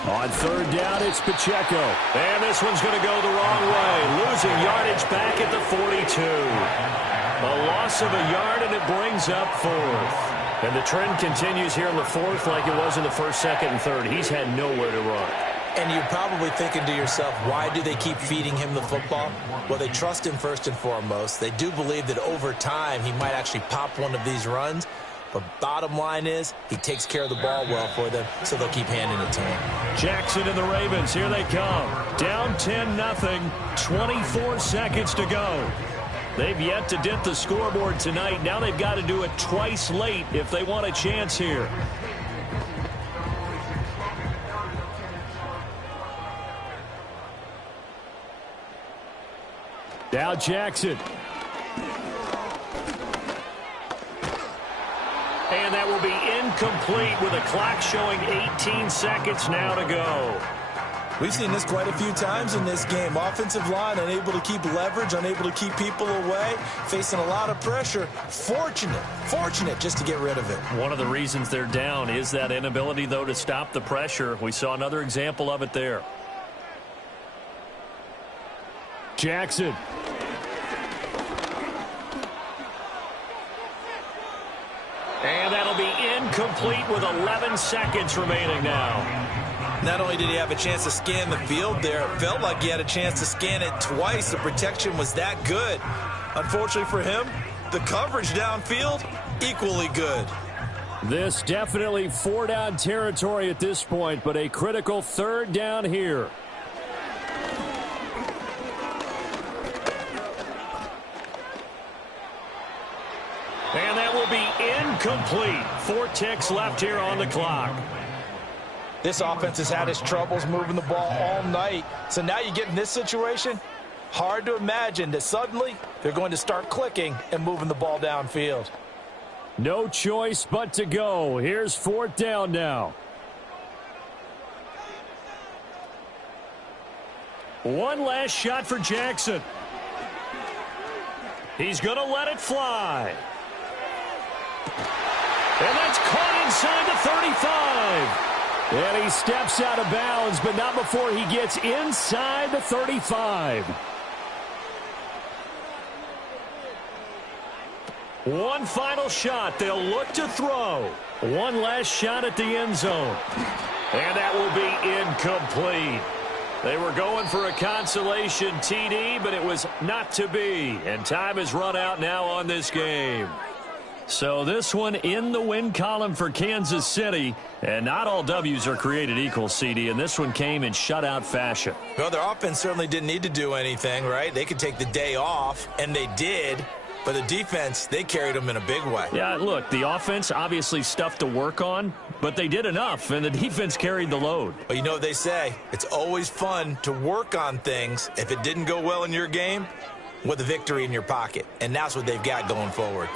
On 3rd down, it's Pacheco. And this one's going to go the wrong way. Losing yardage back at the 42. A loss of a yard, and it brings up 4th. And the trend continues here in the 4th like it was in the 1st, 2nd, and 3rd. He's had nowhere to run. And you're probably thinking to yourself, why do they keep feeding him the football? Well, they trust him first and foremost. They do believe that over time he might actually pop one of these runs. But bottom line is, he takes care of the ball well for them, so they'll keep handing it to him. Jackson and the Ravens, here they come. Down 10-0, 24 seconds to go. They've yet to dip the scoreboard tonight. Now they've got to do it twice late if they want a chance here. Now Jackson. And that will be incomplete with a clock showing 18 seconds now to go. We've seen this quite a few times in this game. Offensive line unable to keep leverage, unable to keep people away, facing a lot of pressure. Fortunate just to get rid of it. One of the reasons they're down is that inability, though, to stop the pressure. We saw another example of it there. Jackson. And that'll be incomplete with 11 seconds remaining now. Not only did he have a chance to scan the field there, it felt like he had a chance to scan it twice. The protection was that good. Unfortunately for him, The coverage downfield, equally good. This definitely 4-down territory at this point, but a critical 3rd down here. And that will be incomplete. 4 ticks left here on the clock. This offense has had its troubles moving the ball all night. So now you get in this situation, hard to imagine that suddenly they're going to start clicking and moving the ball downfield. No choice but to go. Here's 4th down now. One last shot for Jackson. He's going to let it fly. And that's caught inside the 35. And he steps out of bounds, but not before he gets inside the 35. One final shot. They'll look to throw. One last shot at the end zone. And that will be incomplete. They were going for a consolation TD, but it was not to be. And time has run out now on this game. So this one in the win column for Kansas City. And not all W's are created equal, CD. And this one came in shutout fashion. Well, their offense certainly didn't need to do anything, right? They could take the day off, and they did. But the defense, they carried them in a big way. Yeah, look, the offense, obviously stuff to work on, but they did enough, and the defense carried the load. But you know what they say, it's always fun to work on things if it didn't go well in your game with a victory in your pocket. And that's what they've got going forward.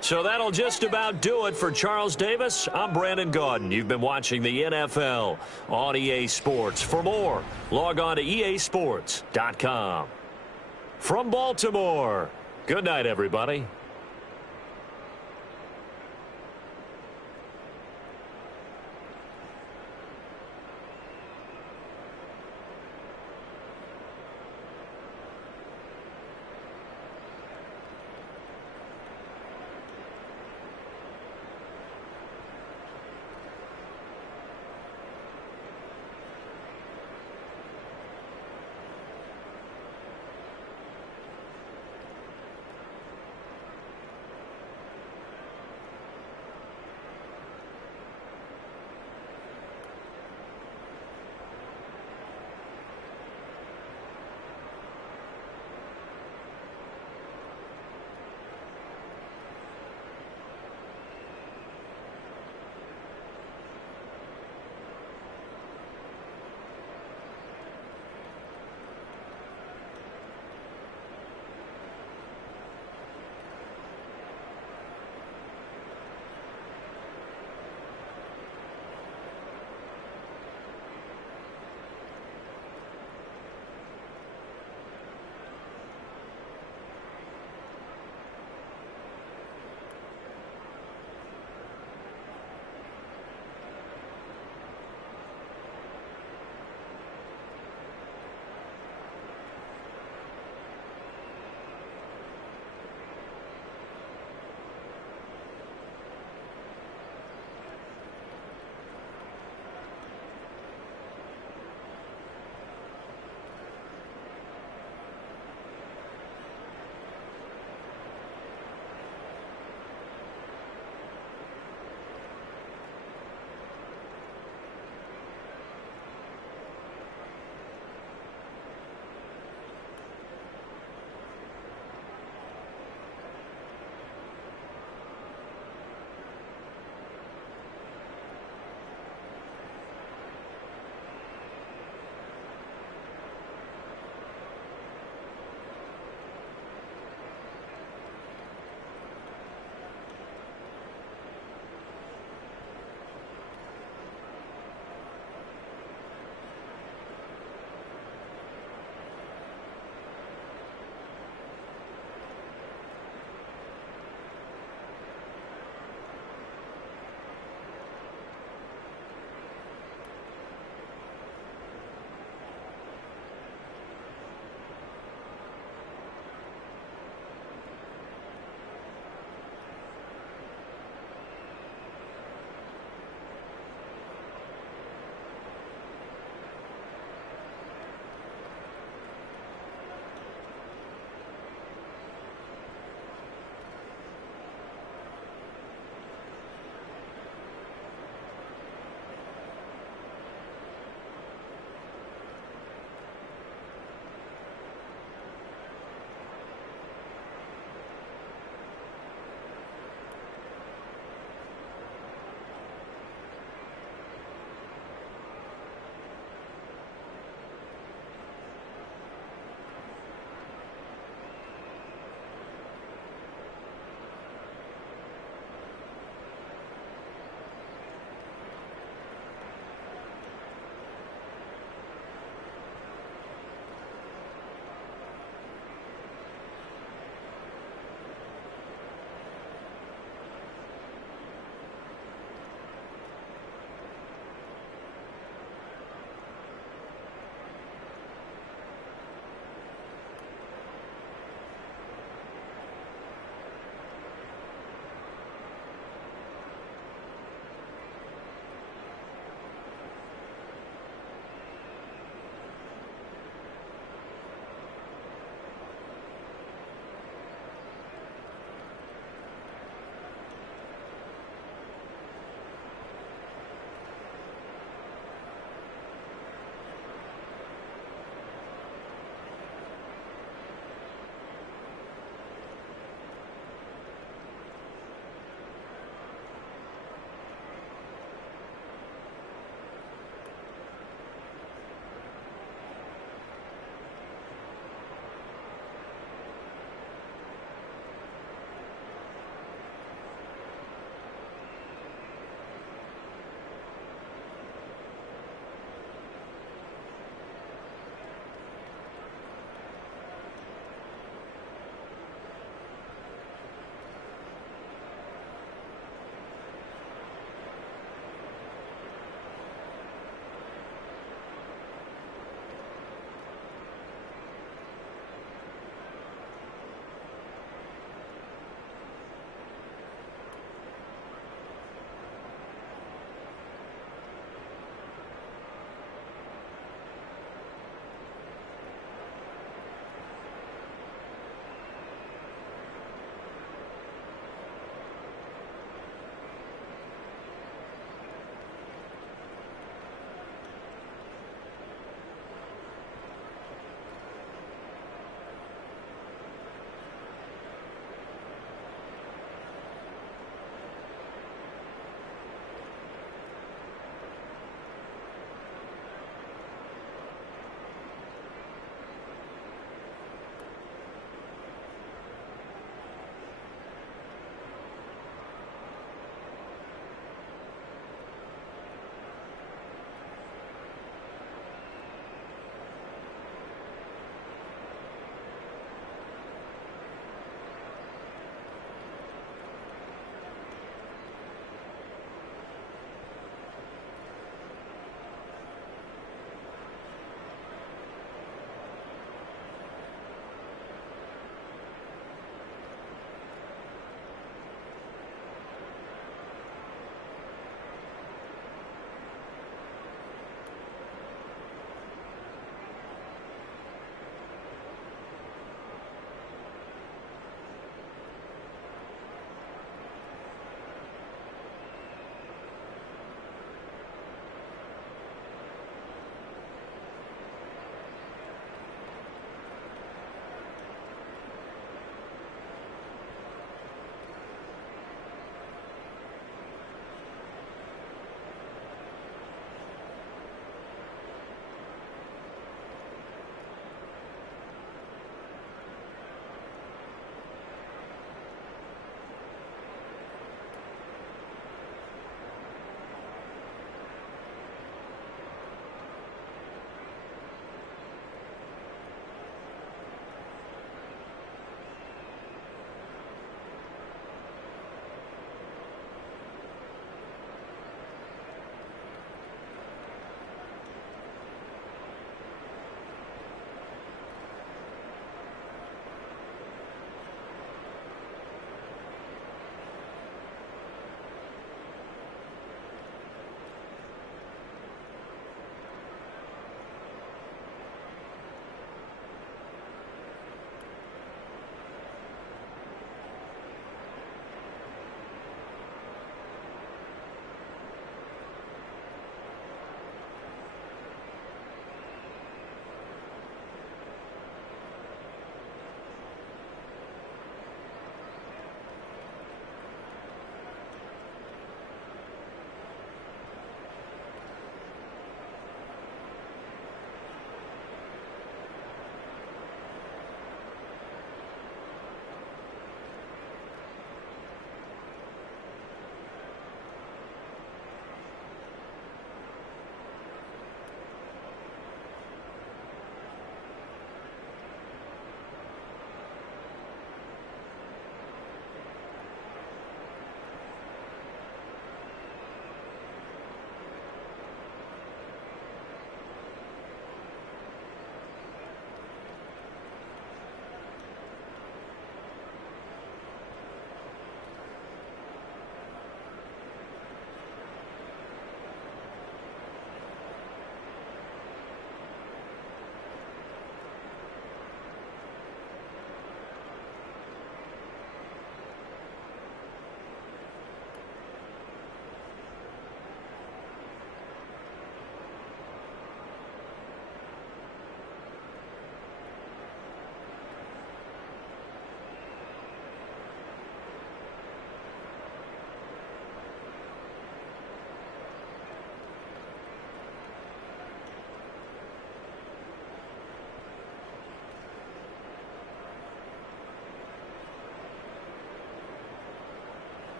So that'll just about do it for Charles Davis. I'm Brandon Gaudin. You've been watching the NFL on EA Sports. For more, log on to easports.com. From Baltimore, good night, everybody.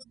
You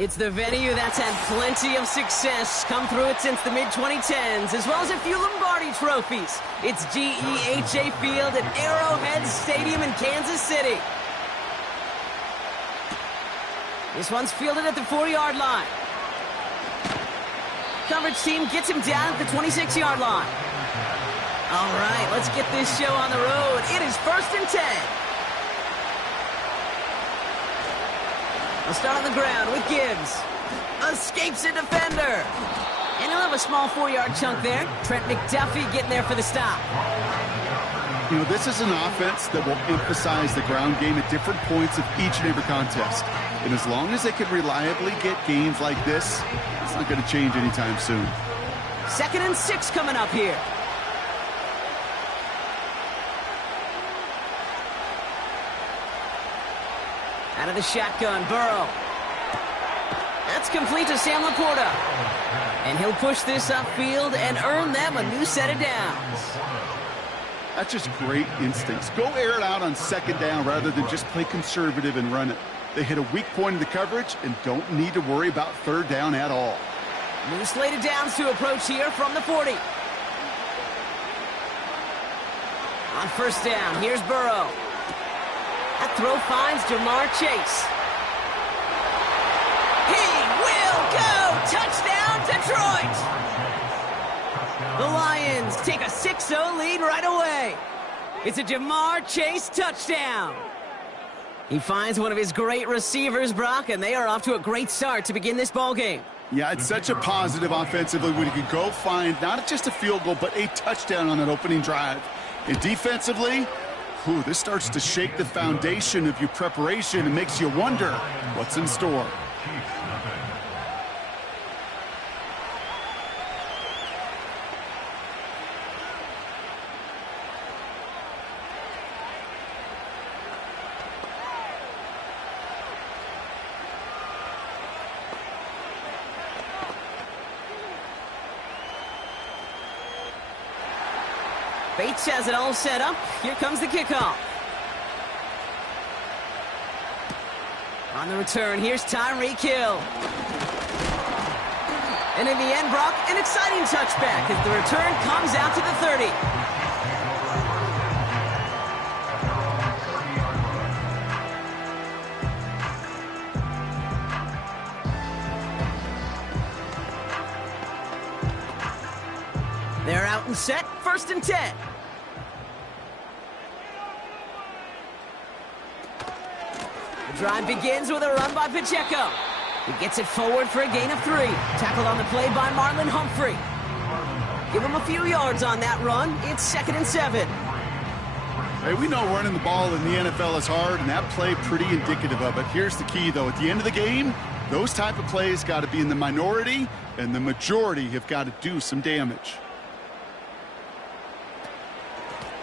It's the venue that's had plenty of success, come through it since the mid-2010s, as well as a few Lombardi trophies. It's GEHA Field at Arrowhead Stadium in Kansas City. This one's fielded at the 4-yard line. Coverage team gets him down at the 26-yard line. All right, let's get this show on the road. It is 1st and 10. I'll start on the ground with Gibbs. Escapes a defender. And he'll have a small 4-yard chunk there. Trent McDuffie getting there for the stop. You know, this is an offense that will emphasize the ground game at different points of each and every contest. And as long as they can reliably get gains like this, it's not going to change anytime soon. 2nd and 6 coming up here. Out of the shotgun, Burrow. That's complete to Sam Laporta. And he'll push this upfield and earn them a new set of downs. That's just great instincts. Go air it out on 2nd down rather than just play conservative and run it. They hit a weak point in the coverage and don't need to worry about 3rd down at all. New slate of downs to approach here from the 40. On 1st down, here's Burrow. That throw finds Jamar Chase. He will go! Touchdown, Detroit! The Lions take a 6-0 lead right away. It's a Jamar Chase touchdown. He finds one of his great receivers, Brock, and they are off to a great start to begin this ballgame. Yeah, it's such a positive offensively when you can go find not just a field goal, but a touchdown on that opening drive. And defensively, this starts to shake the foundation of your preparation and makes you wonder what's in store. Bates has it all set up. Here comes the kickoff. On the return, here's Tyreek Hill. And in the end, Brock, an exciting touchback as the return comes out to the 30. They're out and set, 1st and 10. The drive begins with a run by Pacheco. He gets it forward for a gain of 3. Tackled on the play by Marlon Humphrey. Give him a few yards on that run. It's 2nd and 7. Hey, we know running the ball in the NFL is hard, and that play pretty indicative of it. Here's the key, though. At the end of the game, those type of plays got to be in the minority, and the majority have got to do some damage.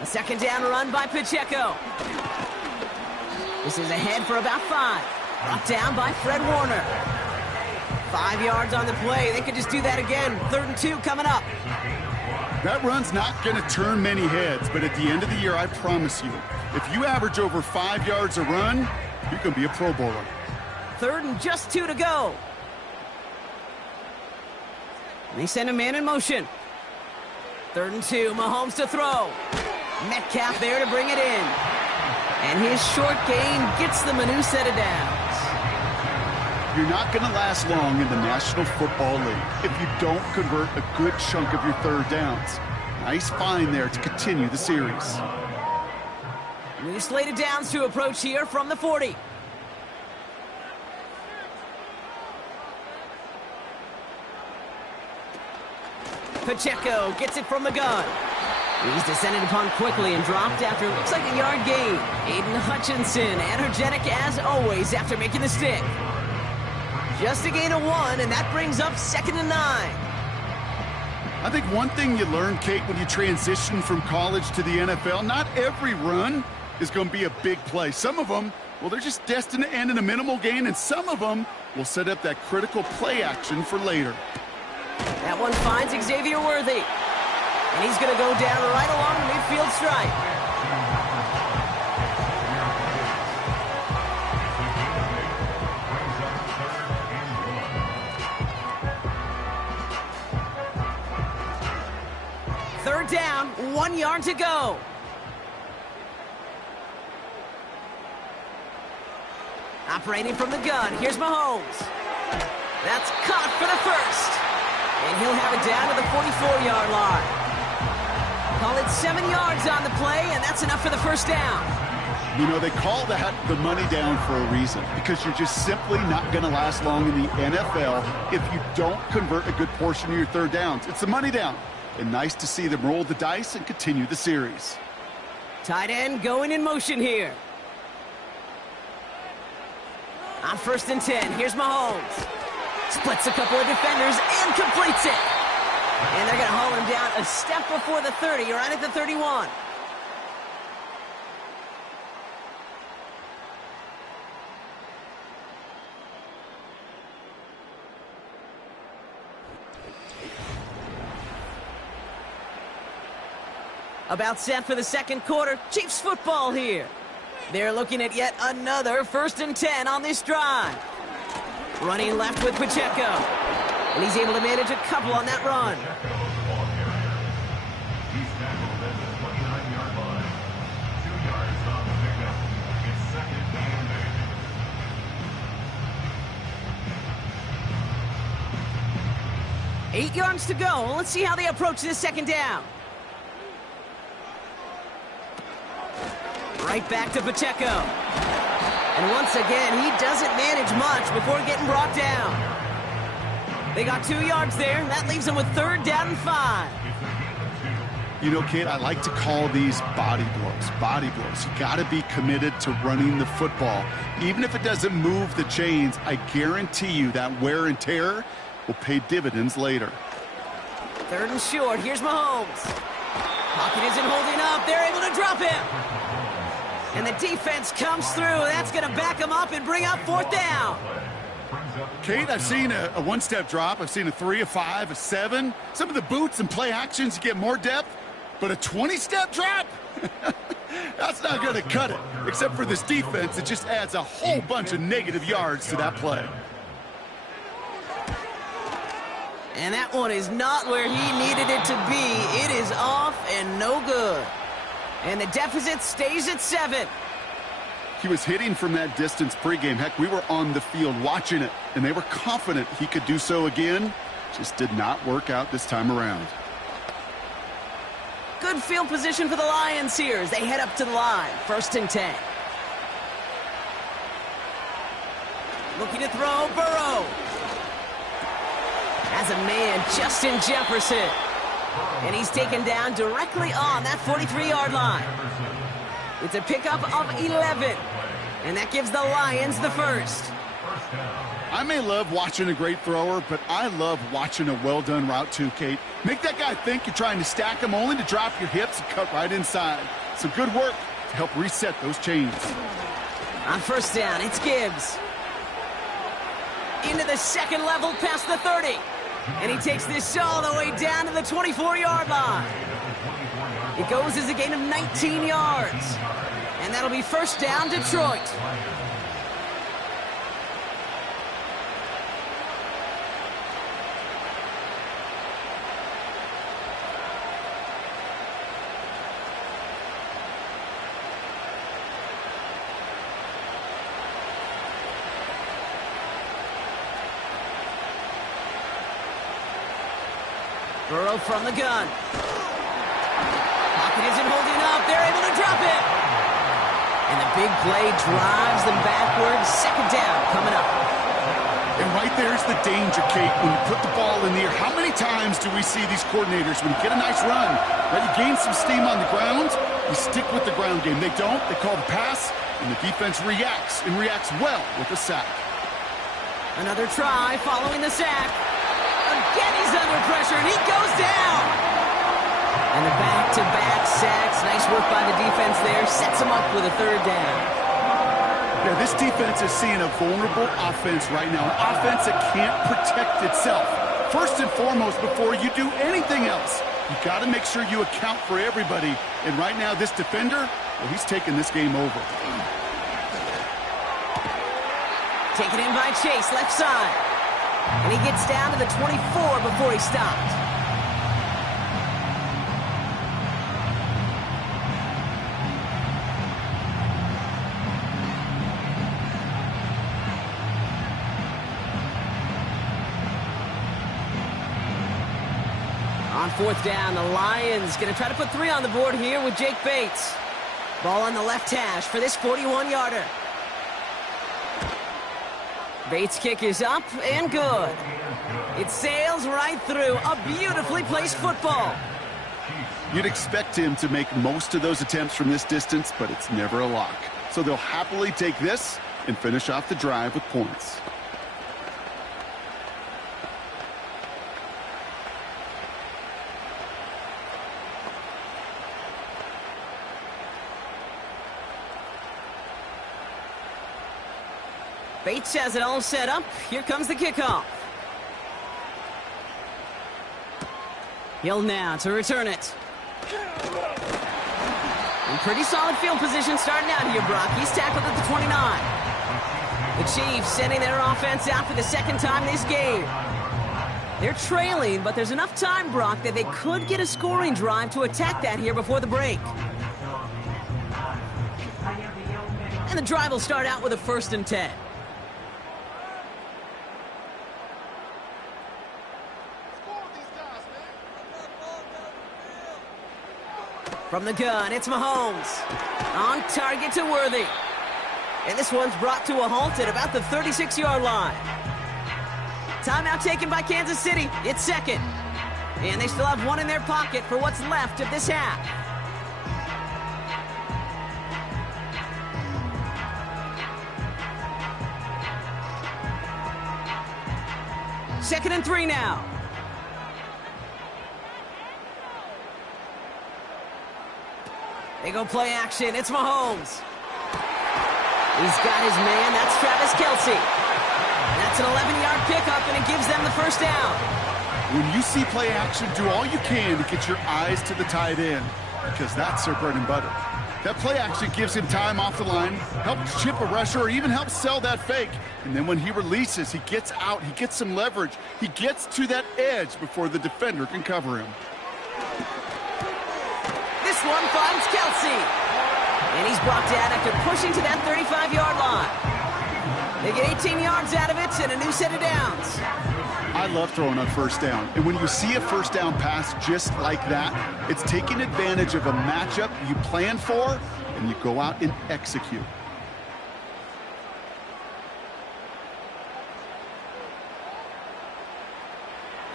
A 2nd down run by Pacheco. This is ahead for about 5. Brought down by Fred Warner. 5 yards on the play. They could just do that again. 3rd and 2 coming up. That run's not going to turn many heads, but at the end of the year, I promise you, if you average over 5 yards a run, you can be a Pro Bowler. 3rd and just 2 to go. They send a man in motion. 3rd and 2, Mahomes to throw. Metcalf there to bring it in. And his short gain gets them a new set of downs. You're not going to last long in the National Football League if you don't convert a good chunk of your 3rd downs. Nice find there to continue the series. New slate of downs to approach here from the 40. Pacheco gets it from the gun. He's descended upon quickly and dropped after it looks like a yard gain. Aiden Hutchinson, energetic as always after making the stick. Just a gain of 1, and that brings up 2nd and 9. I think one thing you learn, Kate, when you transition from college to the NFL, not every run is going to be a big play. Some of them, well, they're just destined to end in a minimal gain, and some of them will set up that critical play action for later. That one finds Xavier Worthy. And he's going to go down right along the midfield stripe. third down, 1 yard to go. Operating from the gun, here's Mahomes. That's caught for the first. And he'll have it down to the 44-yard line. Call it 7 yards on the play, and that's enough for the first down. You know, they call that the money down for a reason, because you're just simply not going to last long in the NFL if you don't convert a good portion of your third downs. It's the money down. And nice to see them roll the dice and continue the series. Tight end going in motion here. On 1st and 10, here's Mahomes. Splits a couple of defenders and completes it. And they're going to haul him down a step before the 30, right at the 31. About set for the second quarter. Chiefs football here. They're looking at yet another 1st and 10 on this drive. Running left with Pacheco. And he's able to manage a couple on that run. He's tackled at the 29-yard line. 2 yards on the pickup. It's second and 8. 8 yards to go. Let's see how they approach this second down. Right back to Pacheco. And once again, he doesn't manage much before getting brought down. They got 2 yards there. That leaves them with 3rd down and 5. You know, Kate, I like to call these body blows. Body blows. You got to be committed to running the football. Even if it doesn't move the chains, I guarantee you that wear and tear will pay dividends later. 3rd and short. Here's Mahomes. Pocket isn't holding up. They're able to drop him. And the defense comes through. That's going to back him up and bring up 4th down. Kate, I've seen a one-step drop. I've seen a 3, a 5, a 7. Some of the boots and play actions, you get more depth. But a 20-step drop? That's not going to cut it. Except for this defense, it just adds a whole bunch of negative yards to that play. And that one is not where he needed it to be. It is off and no good. And the deficit stays at 7. He was hitting from that distance pregame. Heck, we were on the field watching it, and they were confident he could do so again. Just did not work out this time around. Good field position for the Lions here as they head up to the line. 1st and 10. Looking to throw, Burrow. As a man, Justin Jefferson. And he's taken down directly on that 43-yard line. It's a pickup of 11. And that gives the Lions the 1st. I may love watching a great thrower, but I love watching a well-done route too, Kate. Make that guy think you're trying to stack him only to drop your hips and cut right inside. Some good work to help reset those chains. On 1st down, it's Gibbs. Into the second level past the 30. And he takes this all the way down to the 24-yard line. It goes as a gain of 19 yards. And that'll be 1st down, Detroit. Burrow from the gun. Pocket isn't holding up. They're able to drop it. And the big play drives them backwards. 2nd down coming up. And right there's the danger, Kate, when you put the ball in the air. How many times do we see these coordinators, when you get a nice run, right, you gain some steam on the ground, you stick with the ground game. They don't. They call the pass, and the defense reacts, and reacts well with a sack. Another try following the sack. Again, he's under pressure, and he goes down. And the back-to-back sacks. Nice work by the defense there. Sets him up with a 3rd down. Yeah, this defense is seeing a vulnerable offense right now. An offense that can't protect itself. First and foremost, before you do anything else, you got to make sure you account for everybody. And right now, this defender, well, he's taking this game over. Taken in by Chase, left side. And he gets down to the 24 before he stopped. 4th down. The Lions going to try to put 3 on the board here with Jake Bates. Ball on the left hash for this 41-yarder. Bates' kick is up and good. It sails right through. A beautifully placed football. You'd expect him to make most of those attempts from this distance, but it's never a lock. So they'll happily take this and finish off the drive with points. Bates has it all set up. Here comes the kickoff. Hill now to return it. In pretty solid field position starting out here, Brock. He's tackled at the 29. The Chiefs sending their offense out for the 2nd time this game. They're trailing, but there's enough time, Brock, that they could get a scoring drive to attack that here before the break. And the drive will start out with a 1st and 10. From the gun, it's Mahomes. On target to Worthy. And this one's brought to a halt at about the 36-yard line. Timeout taken by Kansas City. It's 2nd. And they still have 1 in their pocket for what's left of this half. Second and 3 now. They go play action. It's Mahomes. He's got his man. That's Travis Kelce. That's an 11-yard pickup, and it gives them the 1st down. When you see play action, do all you can to get your eyes to the tight end, because that's their bread and butter. That play action gives him time off the line, helps chip a rusher, or even helps sell that fake. And then when he releases, he gets out, he gets some leverage. He gets to that edge before the defender can cover him. This one finds Kelce. And he's brought down after pushing to that 35-yard line. They get 18 yards out of it and a new set of downs. I love throwing on 1st down. And when you see a 1st down pass just like that, it's taking advantage of a matchup you plan for, and you go out and execute.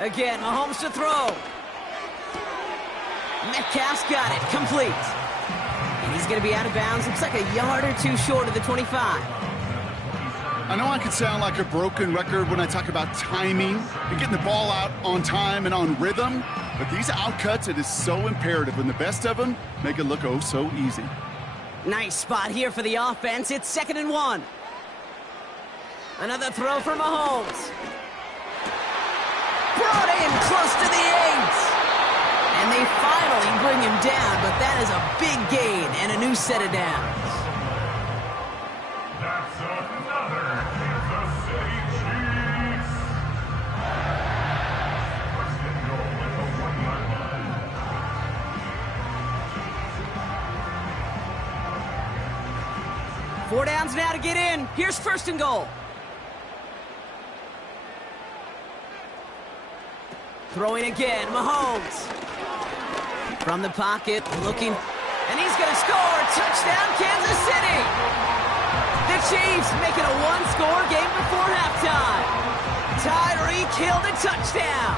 Again, Mahomes to throw. Metcalf's got it, complete. And he's going to be out of bounds. Looks like a yard or 2 short of the 25. I know I could sound like a broken record when I talk about timing and getting the ball out on time and on rhythm, but these outcuts, it is so imperative, and the best of them make it look oh so easy. Nice spot here for the offense. It's 2nd and 1. Another throw for Mahomes. Brought in close to the 8. And they finally bring him down, but that is a big gain and a new set of downs. That's another Kansas City Chiefs. 1st and goal at the 1-yard line. 4 downs now to get in. Here's 1st and goal. Throwing again, Mahomes. From the pocket, looking, and he's going to score. Touchdown, Kansas City. The Chiefs making a 1-score game before halftime. Tyreek Hill the touchdown.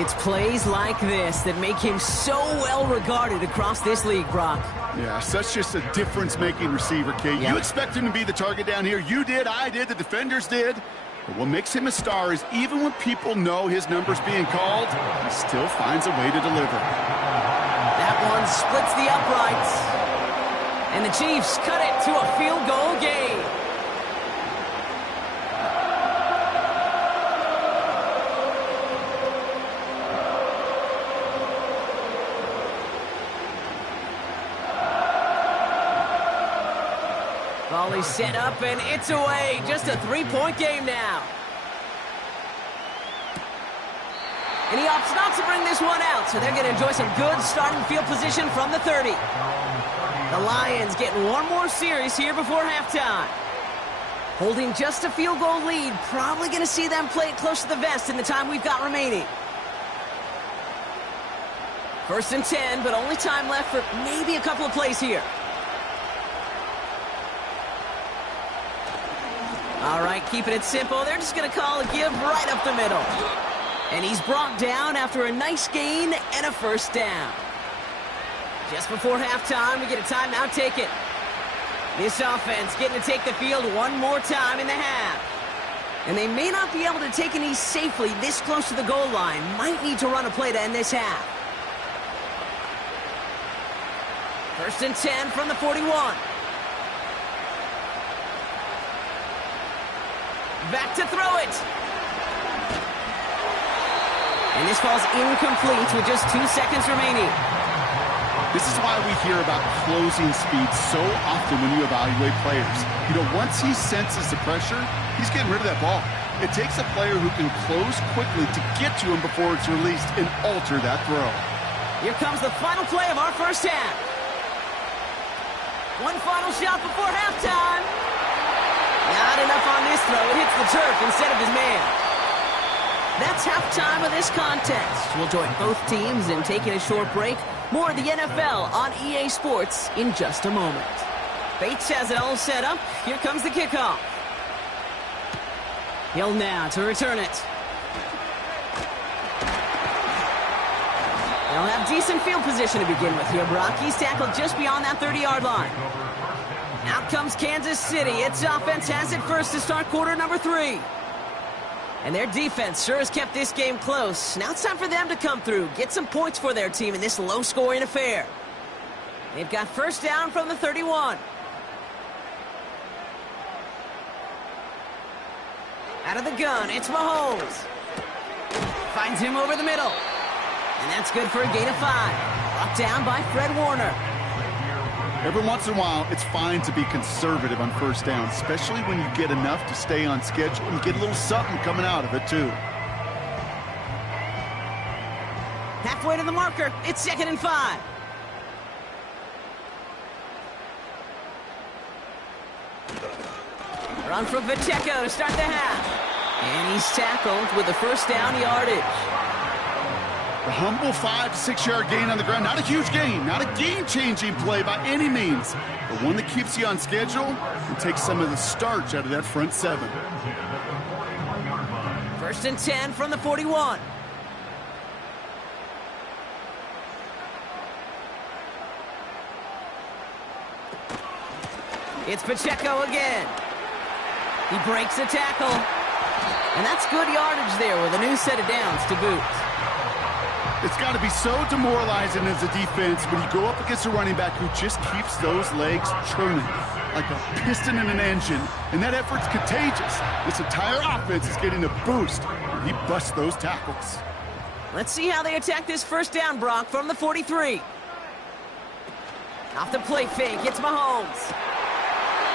It's plays like this that make him so well regarded across this league, Brock. Yeah, such just a difference-making receiver, Kate. Yep. You expect him to be the target down here. You did, I did, the defenders did. But what makes him a star is even when people know his number's being called, he still finds a way to deliver. That one splits the uprights. And the Chiefs cut it to a field goal game. Volley set up, and it's away. Just a 3-point game now. And he opts not to bring this one out, so they're going to enjoy some good starting field position from the 30. The Lions getting one more series here before halftime. Holding just a field goal lead. Probably going to see them play it close to the vest in the time we've got remaining. First and 10, but only time left for maybe a couple of plays here. All right, keeping it simple. They're just going to call a give right up the middle. And he's brought down after a nice gain and a first down. Just before halftime, we get a timeout taken. This offense getting to take the field one more time in the half. And they may not be able to take a knee safely this close to the goal line. Might need to run a play to end this half. First and 10 from the 41. Back to throw it. And this falls incomplete with just 2 seconds remaining. This is why we hear about closing speed so often when you evaluate players. You know, once he senses the pressure, he's getting rid of that ball. It takes a player who can close quickly to get to him before it's released and alter that throw. Here comes the final play of our first half. One final shot before halftime. Not enough on this throw. It hits the turf instead of his man. That's halftime of this contest. We'll join both teams in taking a short break. More of the NFL on EA Sports in just a moment. Bates has it all set up. Here comes the kickoff. Hill now to return it. They'll have decent field position to begin with here, Brock. He's tackled just beyond that 30-yard line. Out comes Kansas City. Its offense has it first to start quarter number 3. And their defense sure has kept this game close. Now it's time for them to come through, get some points for their team in this low-scoring affair. They've got first down from the 31. Out of the gun, it's Mahomes. Finds him over the middle. And that's good for a gain of 5. Brought down by Fred Warner. Every once in a while, it's fine to be conservative on first down, especially when you get enough to stay on schedule and get a little something coming out of it, too. Halfway to the marker, it's 2nd and 5. Run from Pacheco to start the half. And he's tackled with a first down yardage. A humble 5 to 6 yard gain on the ground. Not a huge gain, not a game-changing play by any means, but one that keeps you on schedule and takes some of the starch out of that front 7. First and 10 from the 41. It's Pacheco again. He breaks a tackle. And that's good yardage there with a new set of downs to boot. It's got to be so demoralizing as a defense when you go up against a running back who just keeps those legs churning like a piston in an engine, and that effort's contagious. This entire offense is getting a boost, and he busts those tackles. Let's see how they attack this first down, Brock, from the 43. Off the play fake, it's Mahomes.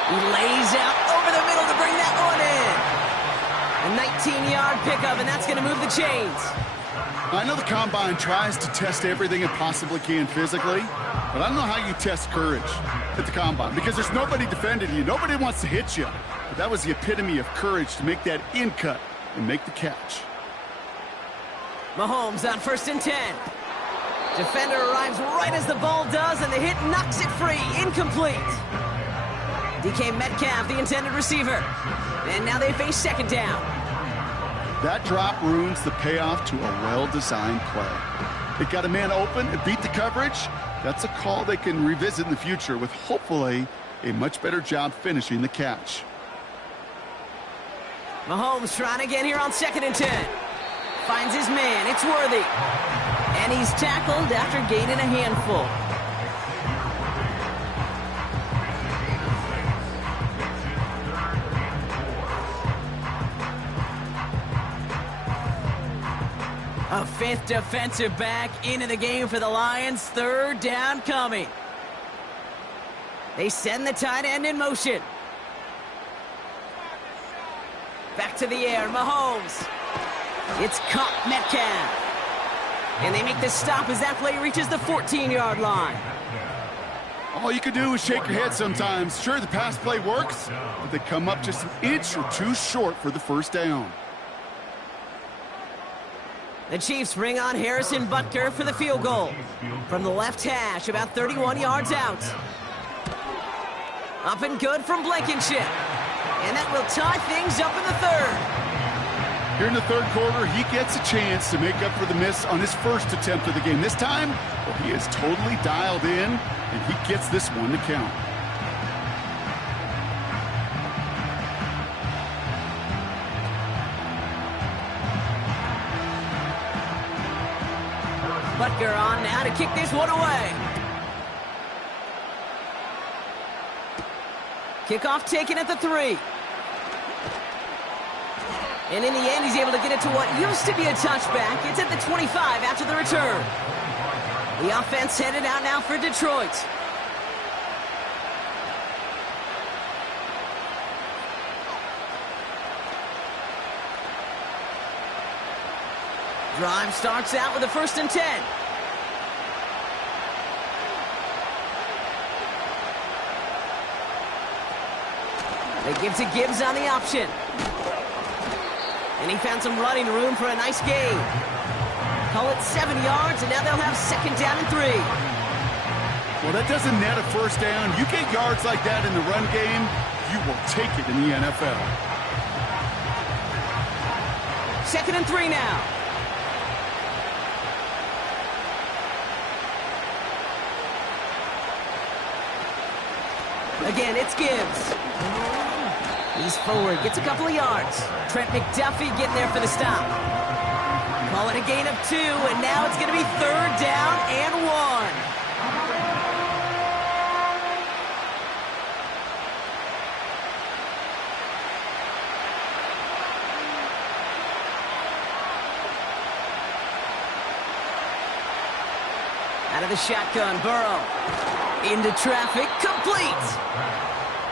He lays out over the middle to bring that one in. A 19-yard pickup, and that's going to move the chains. I know the Combine tries to test everything it possibly can physically, but I don't know how you test courage at the Combine because there's nobody defending you. Nobody wants to hit you. But that was the epitome of courage to make that in cut and make the catch. Mahomes on first and 10. Defender arrives right as the ball does, and the hit knocks it free. Incomplete. DK Metcalf, the intended receiver. And now they face second down. That drop ruins the payoff to a well-designed play. It got a man open, it beat the coverage. That's a call they can revisit in the future with hopefully a much better job finishing the catch. Mahomes trying again here on 2nd and 10. Finds his man, it's Worthy. And he's tackled after gaining a handful. A 5th defensive back into the game for the Lions. 3rd down coming. They send the tight end in motion. Back to the air, Mahomes. It's caught Metcalf. And they make the stop as that play reaches the 14-yard line. All you can do is shake your head sometimes. Sure, the pass play works, but they come up just an inch or two short for the first down. The Chiefs bring on Harrison Butker for the field goal. From the left hash, about 31 yards out. Up and good from Blankenship. And that will tie things up in the third. Here in the third quarter, he gets a chance to make up for the miss on his first attempt of the game. This time, well, he is totally dialed in, and he gets this one to count. Butker on now to kick this one away. Kickoff taken at the 3. And in the end, he's able to get it to what used to be a touchback. It's at the 25 after the return. The offense headed out now for Detroit. Drive starts out with a 1st and 10. They give to Gibbs on the option. And he found some running room for a nice gain. Call it 7 yards, and now they'll have 2nd down and 3. Well, that doesn't net a first down. You get yards like that in the run game, you will take it in the NFL. 2nd and 3 now. Again, it's Gibbs. He's forward, gets a couple of yards. Trent McDuffie getting there for the stop. Call it a gain of 2, and now it's going to be 3rd down and 1. Out of the shotgun, Burrow. Into traffic, complete.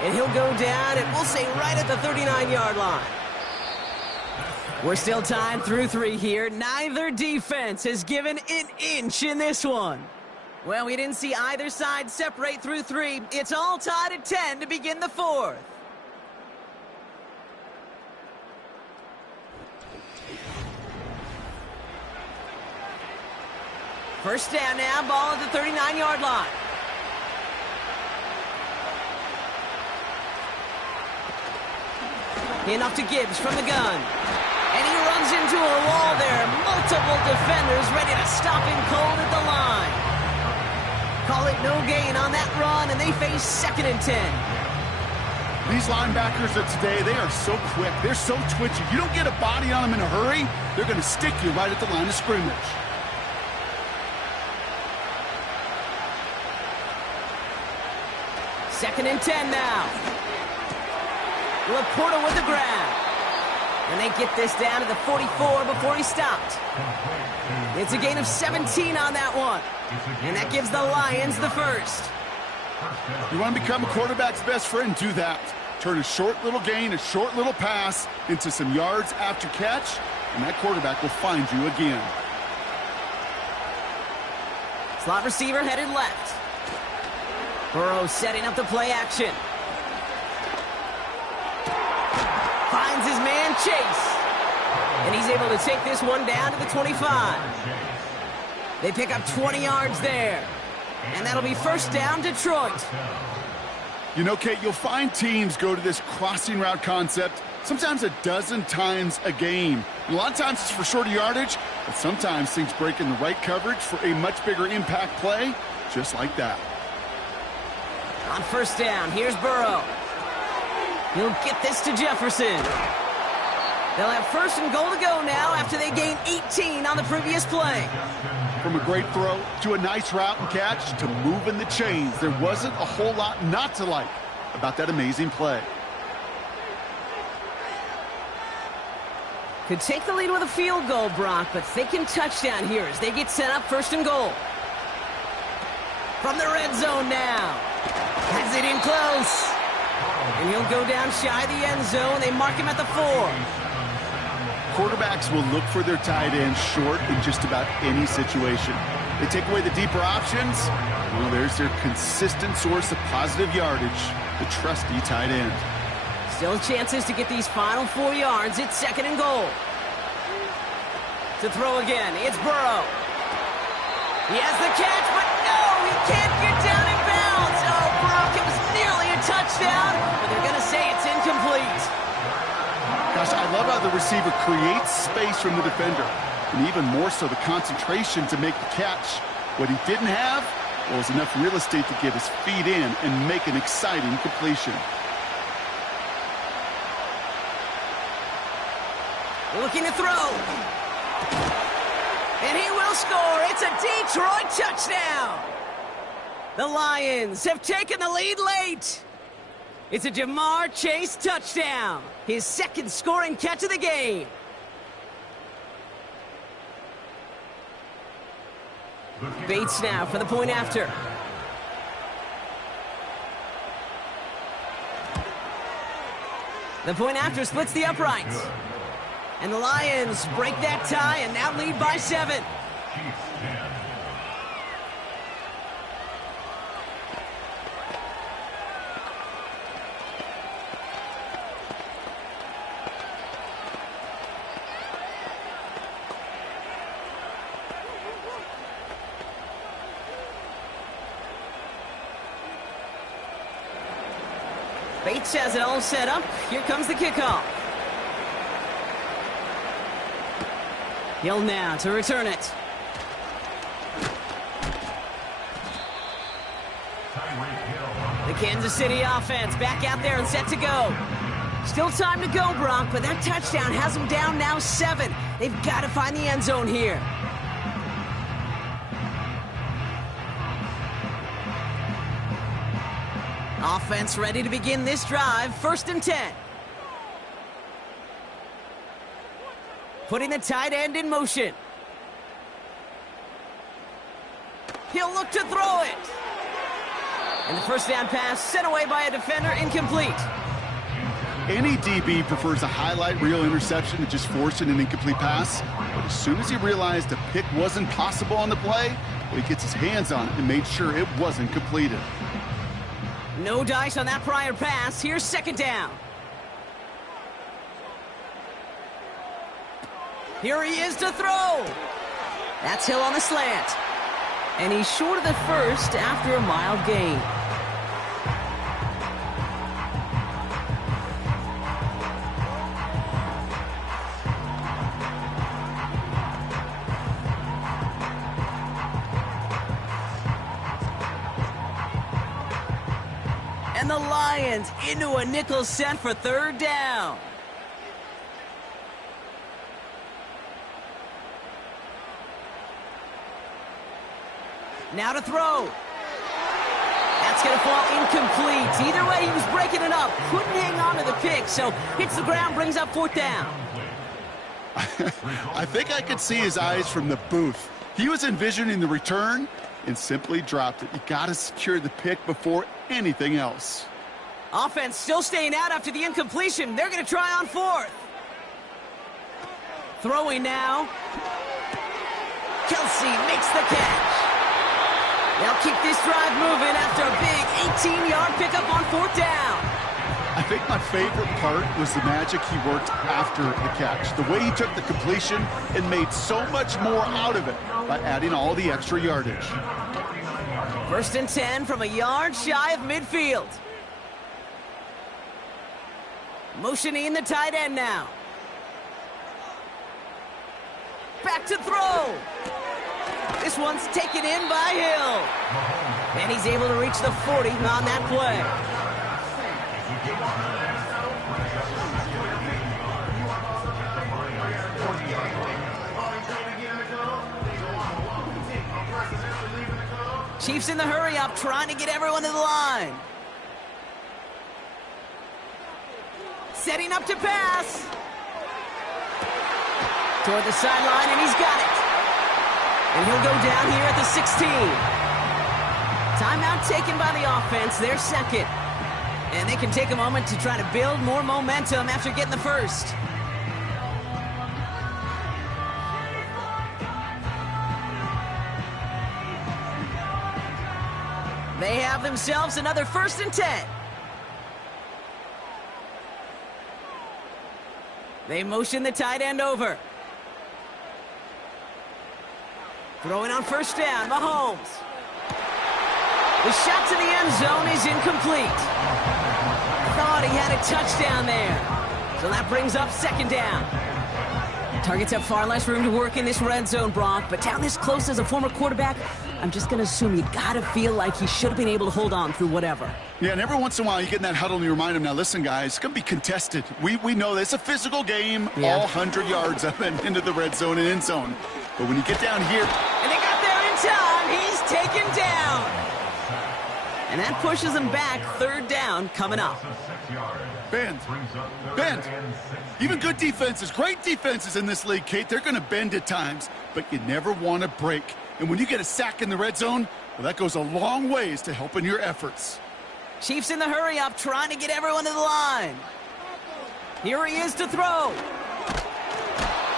And he'll go down, and we'll say right at the 39-yard line. We're still tied through 3 here. Neither defense has given an inch in this one. Well, we didn't see either side separate through 3. It's all tied at 10 to begin the 4th. First down now, ball at the 39-yard line. In off to Gibbs from the gun. And he runs into a wall there. Multiple defenders ready to stop him cold at the line. Call it no gain on that run, and they face 2nd and 10. These linebackers of today, they are so quick. They're so twitchy. You don't get a body on them in a hurry, they're going to stick you right at the line of scrimmage. Second and 10 now. Laporta with the grab. And they get this down to the 44 before he stopped. It's a gain of 17 on that one. And that gives the Lions the first. You want to become a quarterback's best friend? Do that. Turn a short little gain, a short little pass into some yards after catch, and that quarterback will find you again. Slot receiver headed left. Burrow setting up the play action. Finds his man Chase. And he's able to take this one down to the 25. They pick up 20 yards there. And that'll be first down, Detroit. You know, Kate, you'll find teams go to this crossing route concept sometimes a dozen times a game. And a lot of times it's for shorter yardage, but sometimes things break in the right coverage for a much bigger impact play, just like that. On first down, here's Burrow. He'll get this to Jefferson. They'll have first and goal to go now after they gained 18 on the previous play. From a great throw to a nice route and catch to moving the chains, there wasn't a whole lot not to like about that amazing play. Could take the lead with a field goal, Brock, but thinking touchdown here as they get set up first and goal. From the red zone now. Has it in close. And he'll go down shy of the end zone. They mark him at the 4. Quarterbacks will look for their tight end short in just about any situation. They take away the deeper options. Well, there's their consistent source of positive yardage, the trusty tight end. Still chances to get these final 4 yards. It's second and goal. To throw again, it's Burrow. He has the catch, but no, he can't get down in bounds. Oh, Brock, it was nearly a touchdown, but they're going to say it's incomplete. Gosh, I love how the receiver creates space from the defender, and even more so the concentration to make the catch. What he didn't have was enough real estate to get his feet in and make an exciting completion. Looking to throw. And he will score. It's a Detroit touchdown. The Lions have taken the lead late. It's a Jamar Chase touchdown. His second scoring catch of the game. Bates now for the point after. The point after splits the uprights. And the Lions break that tie and now lead by 7. Bates has it all set up. Here comes the kickoff. Hill now to return it. The Kansas City offense back out there and set to go. Still time to go, Brock, but that touchdown has them down now 7. They've got to find the end zone here. Offense ready to begin this drive. 1st and 10. Putting the tight end in motion. He'll look to throw it. And the first down pass sent away by a defender, incomplete. Any DB prefers a highlight reel interception to just forcing an incomplete pass. But as soon as he realized a pick wasn't possible on the play, well, he gets his hands on it and made sure it wasn't completed. No dice on that prior pass. Here's 2nd down. Here he is to throw. That's Hill on the slant. And he's short of the first after a mild gain. And the Lions into a nickel set for 3rd down. Now to throw. That's going to fall incomplete. Either way, he was breaking it up. Couldn't hang on to the pick, so hits the ground, brings up 4th down. I think I could see his eyes from the booth. He was envisioning the return and simply dropped it. You got to secure the pick before anything else. Offense still staying out after the incompletion. They're going to try on 4th. Throwing now. Kelsey makes the catch. They'll keep this drive moving after a big 18-yard pickup on 4th down. I think my favorite part was the magic he worked after the catch. The way he took the completion and made so much more out of it by adding all the extra yardage. 1st and 10 from a yard shy of midfield. Motioning the tight end now. Back to throw. This one's taken in by Hill. And he's able to reach the 40 on that play. Chiefs in the hurry-up, trying to get everyone to the line. Setting up to pass. Toward the sideline, and he's got it. And he'll go down here at the 16. Timeout taken by the offense, their 2nd. And they can take a moment to try to build more momentum after getting the first. They have themselves another 1st and 10. They motion the tight end over. Throwing on first down, Mahomes. The shot to the end zone is incomplete. Thought he had a touchdown there. So that brings up second down. Targets have far less room to work in this red zone, Brock, but down this close as a former quarterback, I'm just going to assume you got to feel like he should have been able to hold on through whatever. Yeah, and every once in a while you get in that huddle and you remind him, now listen, guys, it's going to be contested. We know this. It's a physical game, all 100 yards up and into the red zone and end zone. But when you get down here... And they got there in time. He's taken down. And that pushes him back. Third down coming up. Bend. Even good defenses, great defenses in this league, Kate, they're going to bend at times, but you never want to break. And when you get a sack in the red zone, well, that goes a long ways to helping your efforts. Chiefs in the hurry-up, trying to get everyone to the line. Here he is to throw.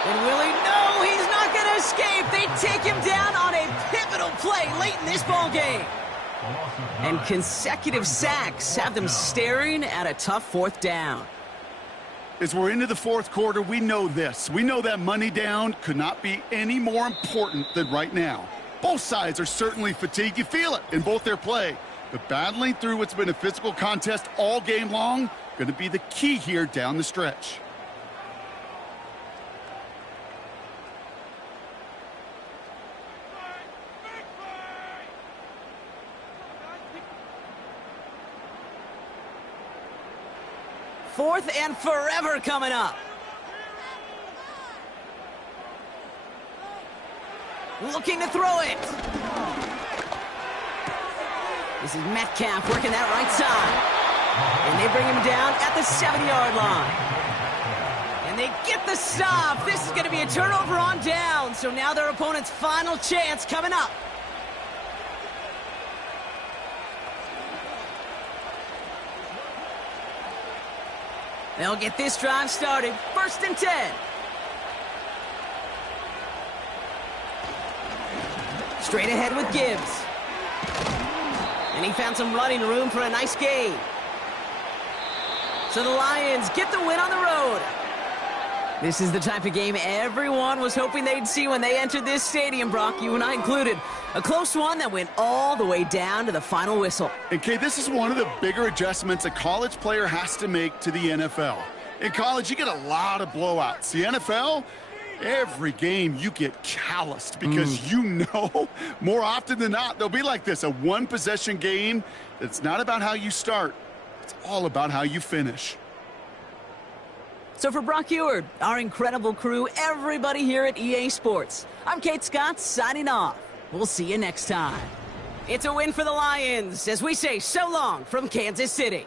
And will he? No, he's not going to escape. They take him down on a pivotal play late in this ball game. And consecutive sacks have them staring at a tough fourth down. As we're into the fourth quarter, we know this. We know that money down could not be any more important than right now. Both sides are certainly fatigued. You feel it in both their play. But battling through what's been a physical contest all game long, going to be the key here down the stretch. Fourth and forever coming up. Looking to throw it. This is Metcalf working that right side. And they bring him down at the 7-yard line. And they get the stop. This is going to be a turnover on down. So now their opponent's final chance coming up. They'll get this drive started. 1st and 10. Straight ahead with Gibbs. And he found some running room for a nice gain. So the Lions get the win on the road. This is the type of game everyone was hoping they'd see when they entered this stadium, Brock, you and I included. A close one that went all the way down to the final whistle. And, Kay, this is one of the bigger adjustments a college player has to make to the NFL. In college, you get a lot of blowouts. The NFL, every game you get calloused because you know more often than not they'll be like this, a one-possession game. It's not about how you start. It's all about how you finish. So for Brock Huard, our incredible crew, everybody here at EA Sports, I'm Kate Scott signing off. We'll see you next time. It's a win for the Lions as we say so long from Kansas City.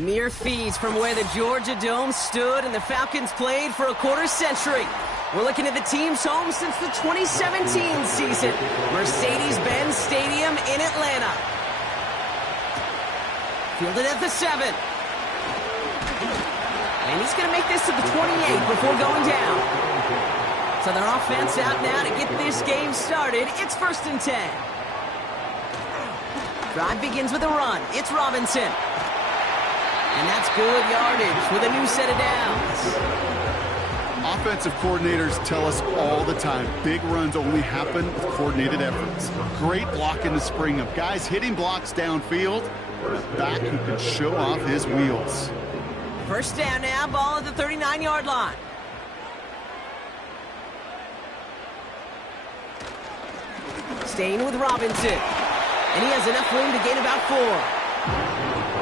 Mere feet from where the Georgia Dome stood and the Falcons played for a quarter century. We're looking at the team's home since the 2017 season, Mercedes-Benz Stadium in Atlanta. Fielded at the 7. And he's going to make this to the 28 before going down. So their offense out now to get this game started. It's 1st and 10. Drive begins with a run. It's Robinson. And that's good yardage with a new set of downs. Offensive coordinators tell us all the time, big runs only happen with coordinated efforts. Great block in the spring of guys hitting blocks downfield, and a back who can show off his wheels. 1st down now, ball at the 39-yard line. Staying with Robinson. And he has enough room to gain about 4.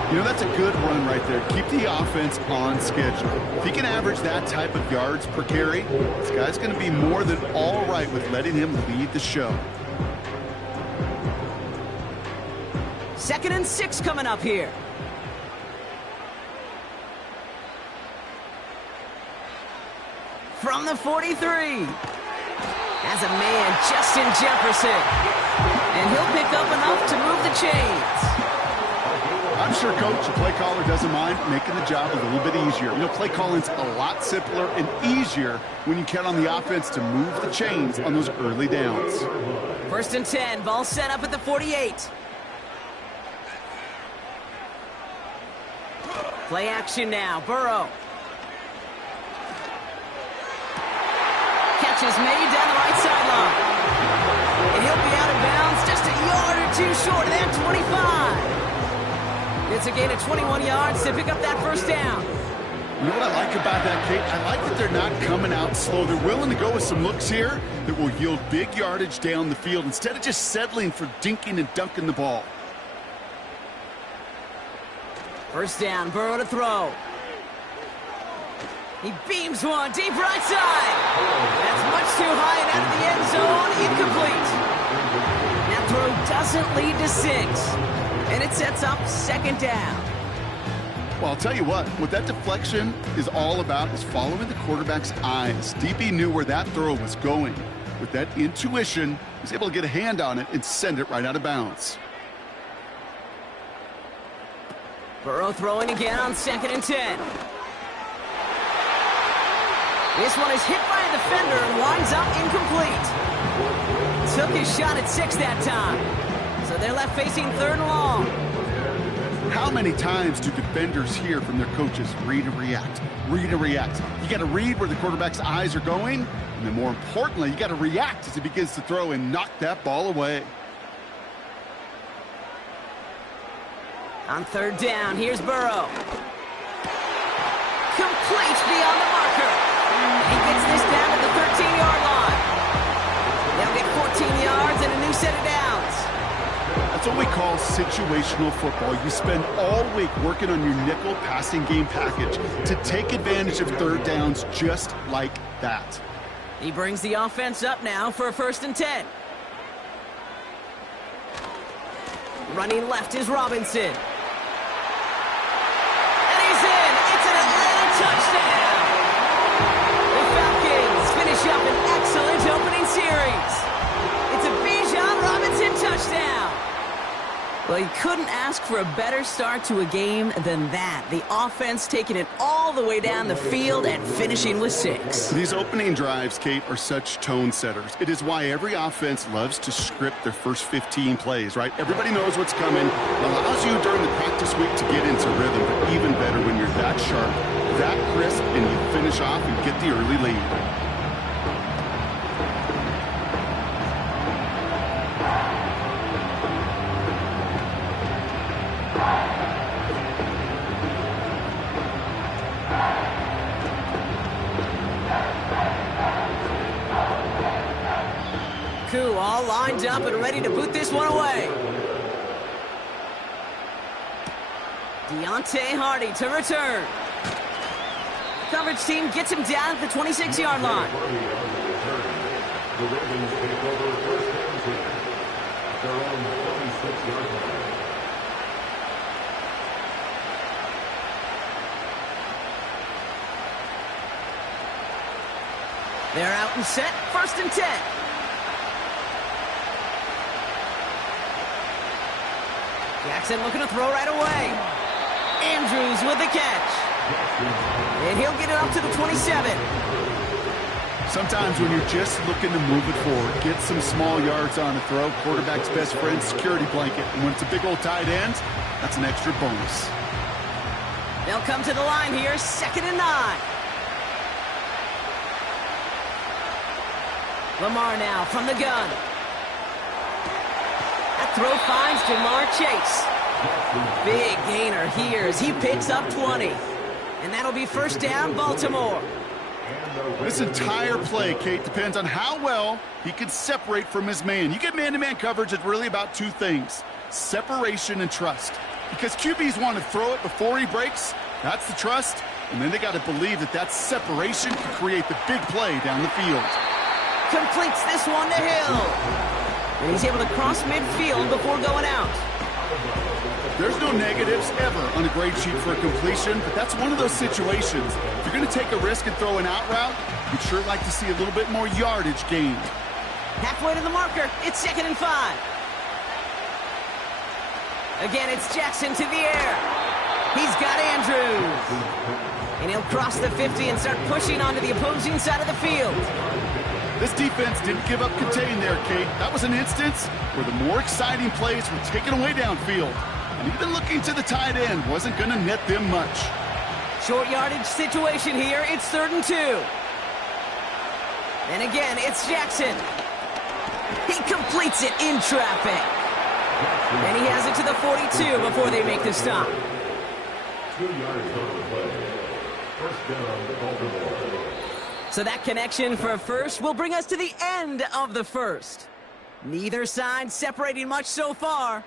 You know, that's a good run right there. Keep the offense on schedule. If he can average that type of yards per carry, this guy's going to be more than all right with letting him lead the show. 2nd and 6 coming up here. From the 43. As a man, Justin Jefferson. And he'll pick up enough to move the chains. I'm sure, Coach, the play caller doesn't mind making the job a little bit easier. You know, play calling's a lot simpler and easier when you count on the offense to move the chains on those early downs. 1st and 10, ball set up at the 48. Play action now, Burrow. Catch is made down the right sideline. And he'll be out of bounds just a yard or two short of that 25. It's a gain of 21 yards to pick up that first down. You know what I like about that, Kate? I like that they're not coming out slow. They're willing to go with some looks here that will yield big yardage down the field instead of just settling for dinking and dunking the ball. First down, Burrow to throw. He beams one deep right side. That's much too high and out of the end zone. Incomplete. That throw doesn't lead to 6. And it sets up 2nd down. Well, I'll tell you what that deflection is all about is following the quarterback's eyes. DB knew where that throw was going. With that intuition, he was able to get a hand on it and send it right out of bounds. Burrow throwing again on 2nd and 10. This one is hit by a defender and winds up incomplete. Took his shot at 6 that time. So they're left facing 3rd and long. How many times do defenders hear from their coaches, read and react, read and react? You got to read where the quarterback's eyes are going, and then more importantly, you got to react as he begins to throw and knock that ball away. On 3rd down, here's Burrow. Complete beyond the marker. He gets this down to the 13-yard line. They'll get 14 yards and a new set of downs. That's what we call situational football. You spend all week working on your nickel passing game package to take advantage of 3rd downs just like that. He brings the offense up now for a 1st and 10. Running left is Robinson. And he's in. It's an Atlanta touchdown. The Falcons finish up an excellent opening series. It's a Bijan Robinson touchdown. Well, you couldn't ask for a better start to a game than that. The offense taking it all the way down the field and finishing with 6. These opening drives, Kate, are such tone setters. It is why every offense loves to script their first 15 plays, right? Everybody knows what's coming. It allows you during the practice week to get into rhythm, but even better when you're that sharp, that crisp, and you finish off and get the early lead. Koo all lined up and ready to boot this one away. Deontay Hardy to return. Coverage team gets him down at the 26-yard line. The Ravens take over 1st and 10 at their own 26-yard line. They're out and set, 1st and 10. Jackson looking to throw right away. Andrews with the catch. And he'll get it up to the 27. Sometimes when you're just looking to move it forward, get some small yards on a throw, quarterback's best friend, security blanket. And when it's a big old tight end, that's an extra bonus. They'll come to the line here, 2nd and 9. Lamar now from the gun. That throw finds Jamar Chase. Big gainer here as he picks up 20. And that'll be 1st down, Baltimore. This entire play, Kate, depends on how well he can separate from his man. You get man-to-man coverage, it's really about 2 things, separation and trust. Because QBs want to throw it before he breaks, that's the trust. And then they got to believe that that separation can create the big play down the field. Completes this one to Hill. And he's able to cross midfield before going out. There's no negatives ever on a grade sheet for a completion, but that's one of those situations. If you're going to take a risk and throw an out route, you'd sure like to see a little bit more yardage gained. Halfway to the marker. It's 2nd and 5. Again, it's Jackson to the air. He's got Andrews. And he'll cross the 50 and start pushing onto the opposing side of the field. This defense didn't give up contain there, Kate. That was an instance where the more exciting plays were taken away downfield. And even looking to the tight end wasn't going to net them much. Short yardage situation here. It's 3rd and 2. And again, it's Jackson. He completes it in traffic. And he has it to the 42 before they make the stop. 2 yards on the play. First down, Baltimore. So that connection for a first will bring us to the end of the first. Neither side separating much so far.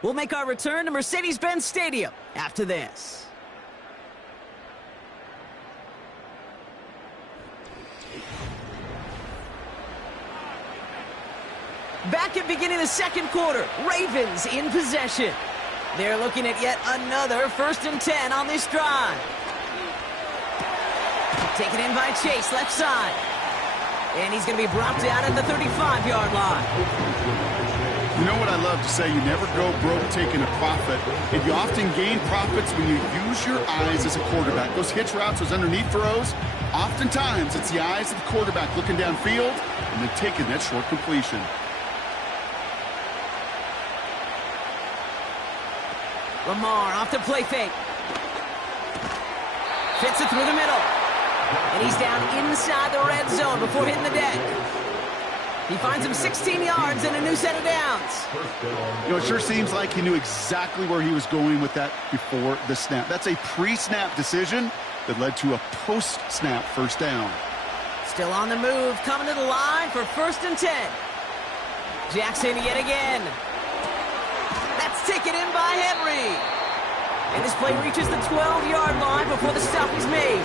We'll make our return to Mercedes-Benz Stadium after this. Back at beginning of the second quarter, Ravens in possession. They're looking at yet another 1st and 10 on this drive. Taken in by Chase, left side. And he's going to be brought down at the 35-yard line. You know what I love to say? You never go broke taking a profit. And you often gain profits when you use your eyes as a quarterback. Those hitch routes, those underneath throws, oftentimes it's the eyes of the quarterback looking downfield and then taking that short completion. Lamar off the play fake. Fits it through the middle. And he's down inside the red zone before hitting the deck. He finds him 16 yards and a new set of downs. You know, it sure seems like he knew exactly where he was going with that before the snap. That's a pre-snap decision that led to a post-snap first down. Still on the move, coming to the line for 1st and 10. Jackson yet again. That's taken in by Henry. And this play reaches the 12-yard line before the stop is made.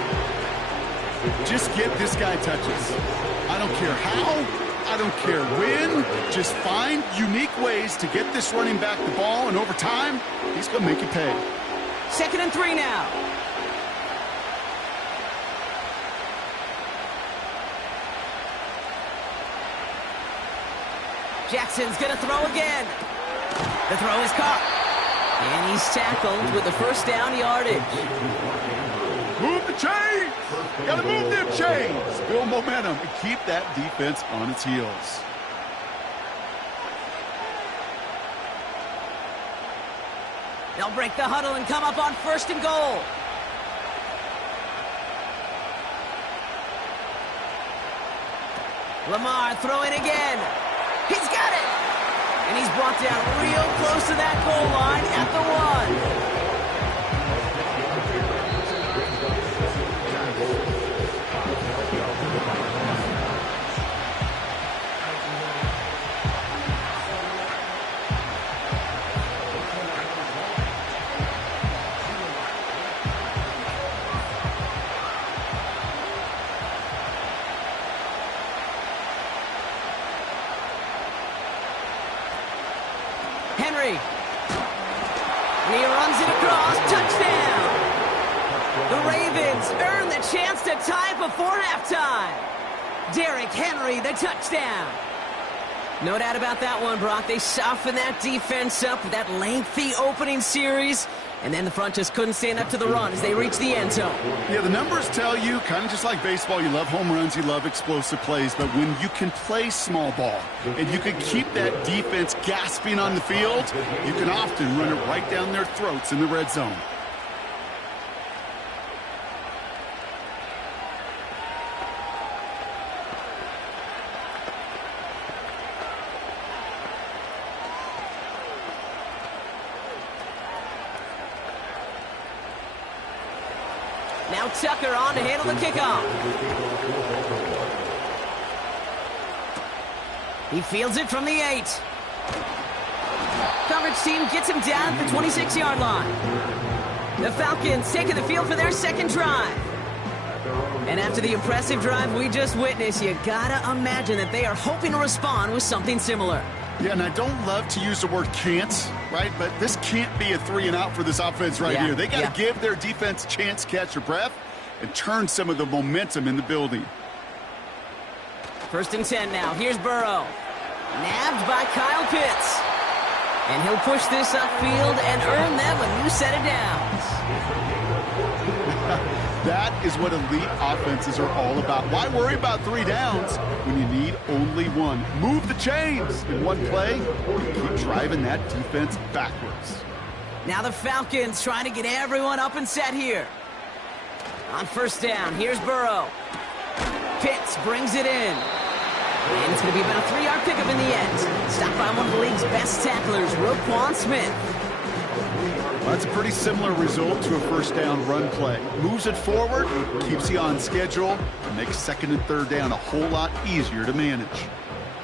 Just get this guy touches. I don't care how, I don't care when. Just find unique ways to get this running back the ball, and over time, he's going to make you pay. 2nd and 3 now. Jackson's going to throw again. The throw is caught. And he's tackled with the first down yardage. Move the chains! Gotta move them chains! Build momentum and keep that defense on its heels. They'll break the huddle and come up on 1st and goal. Lamar throwing again. He's got it! And he's brought down real close to that goal line at the 1. Henry. And he runs it across. Touchdown. The Ravens earn the chance to tie before halftime. Derrick Henry, the touchdown. No doubt about that one, Brock. They softened that defense up with that lengthy opening series. And then the front just couldn't stand up to the run as they reached the end zone. Yeah, the numbers tell you, kind of just like baseball, you love home runs, you love explosive plays, but when you can play small ball and you can keep that defense gasping on the field, you can often run it right down their throats in the red zone. Now Tucker on to handle the kickoff. He fields it from the 8. Coverage team gets him down at the 26-yard line. The Falcons taking the field for their second drive. And after the impressive drive we just witnessed, you gotta imagine that they are hoping to respond with something similar. Yeah, and I don't love to use the word can't, right? But this can't be a 3-and-out for this offense right here. They got to give their defense a chance to catch their breath and turn some of the momentum in the building. 1st and 10 now. Here's Burrow. Nabbed by Kyle Pitts. And he'll push this upfield and earn them a new set of downs. That is what elite offenses are all about. Why worry about 3 downs when you need only 1? Move the chains in one play and keep driving that defense backwards. Now the Falcons trying to get everyone up and set here. On 1st down, here's Burrow. Pitts brings it in. And it's going to be about a 3-yard pickup in the end. Stopped by one of the league's best tacklers, Roquan Smith. Well, that's a pretty similar result to a 1st down run play. Moves it forward, keeps you on schedule, and makes 2nd and 3rd down a whole lot easier to manage.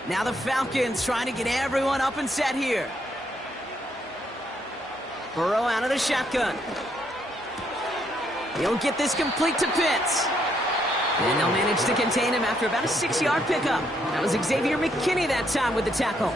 Now the Falcons trying to get everyone up and set here. Burrow out of the shotgun. He'll get this complete to Pitts. And they'll manage to contain him after about a 6-yard pickup. That was Xavier McKinney that time with the tackle.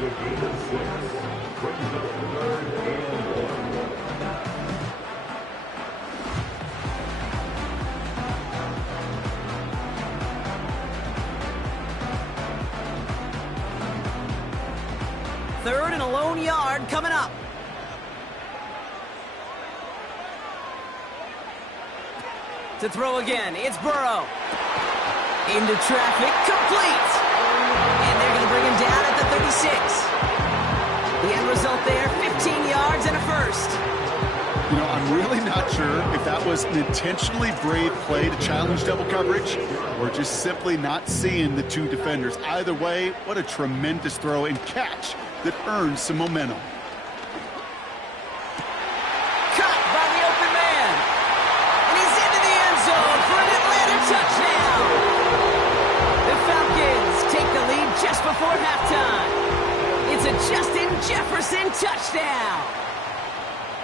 Third and a lone yard coming up. To throw again, it's Burrow. Into traffic, complete. And they're going to bring him down at the 36. The end result there, 15 yards and a 1st. You know, I'm really not sure if that was an intentionally brave play to challenge double coverage or just simply not seeing the 2 defenders. Either way, what a tremendous throw and catch that earns some momentum. Caught by the open man. And he's into the end zone for an Atlanta touchdown. The Falcons take the lead just before halftime. It's a Justin Jefferson touchdown.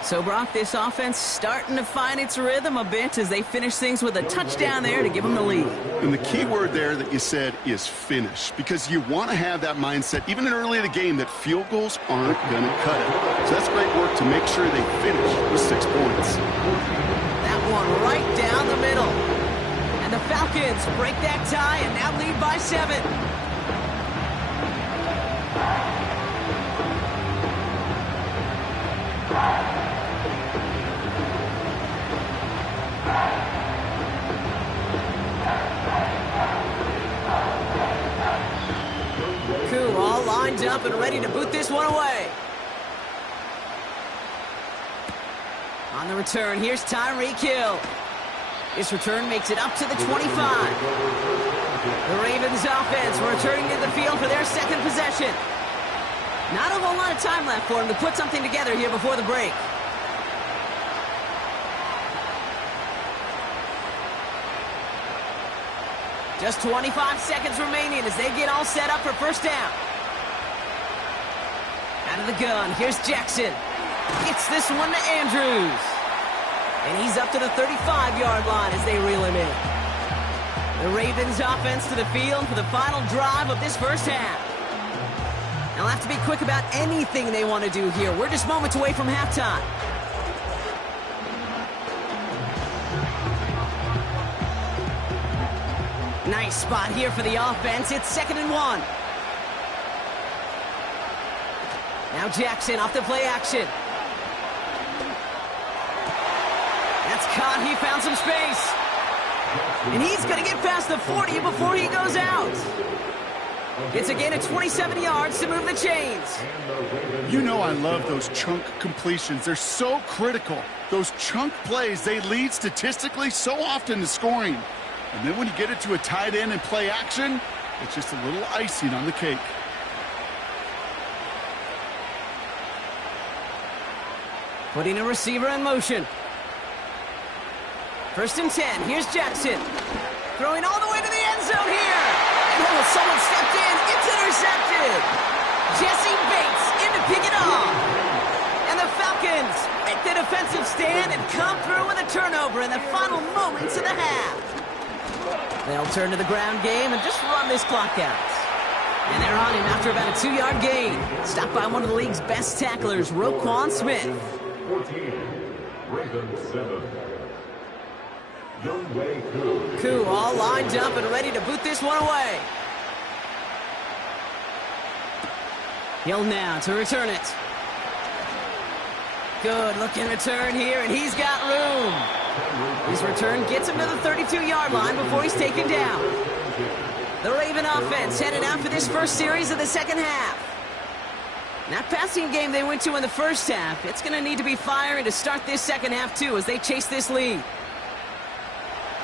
So, Brock, this offense starting to find its rhythm a bit as they finish things with a touchdown there to give them the lead. And the key word there that you said is finish, because you want to have that mindset, even early in the game, that field goals aren't going to cut it. So that's great work to make sure they finish with 6 points. That one right down the middle. And the Falcons break that tie and now lead by 7. Cool, all lined up and ready to boot this one away. On the return, here's Tyreek Hill. This return makes it up to the 25. The Ravens offense returning to the field for their 2nd possession. Not a whole lot of time left for him to put something together here before the break. Just 25 seconds remaining as they get all set up for 1st down. Out of the gun, here's Jackson. Gets this one to Andrews. And he's up to the 35-yard line as they reel him in. The Ravens offense to the field for the final drive of this 1st half. They'll have to be quick about anything they want to do here. We're just moments away from halftime. Nice spot here for the offense. It's 2nd and 1. Now Jackson off the play action. That's caught. He found some space. And he's going to get past the 40 before he goes out. It's a gain of 27 yards to move the chains. You know I love those chunk completions. They're so critical. Those chunk plays, they lead statistically so often to scoring. And then when you get it to a tight end and play action, it's just a little icing on the cake. Putting a receiver in motion. 1st and 10. Here's Jackson. Throwing all the way to the end zone here. And oh, someone stepped in. It's intercepted. Jesse Bates in to pick it off. And the Falcons make the defensive stand and come through with a turnover in the final moments of the half. They'll turn to the ground game and just run this clock out. And they're on him after about a 2-yard gain. Stopped by one of the league's best tacklers, Roquan Smith. 14, Ravens 7. Younghoe Koo. Koo all lined up and ready to boot this one away. Hill now to return it. Good looking return here, and he's got room. His return gets him to the 32-yard line before he's taken down. The Raven offense headed out for this first series of the second half. That passing game they went to in the first half, it's going to need to be firing to start this second half too as they chase this lead.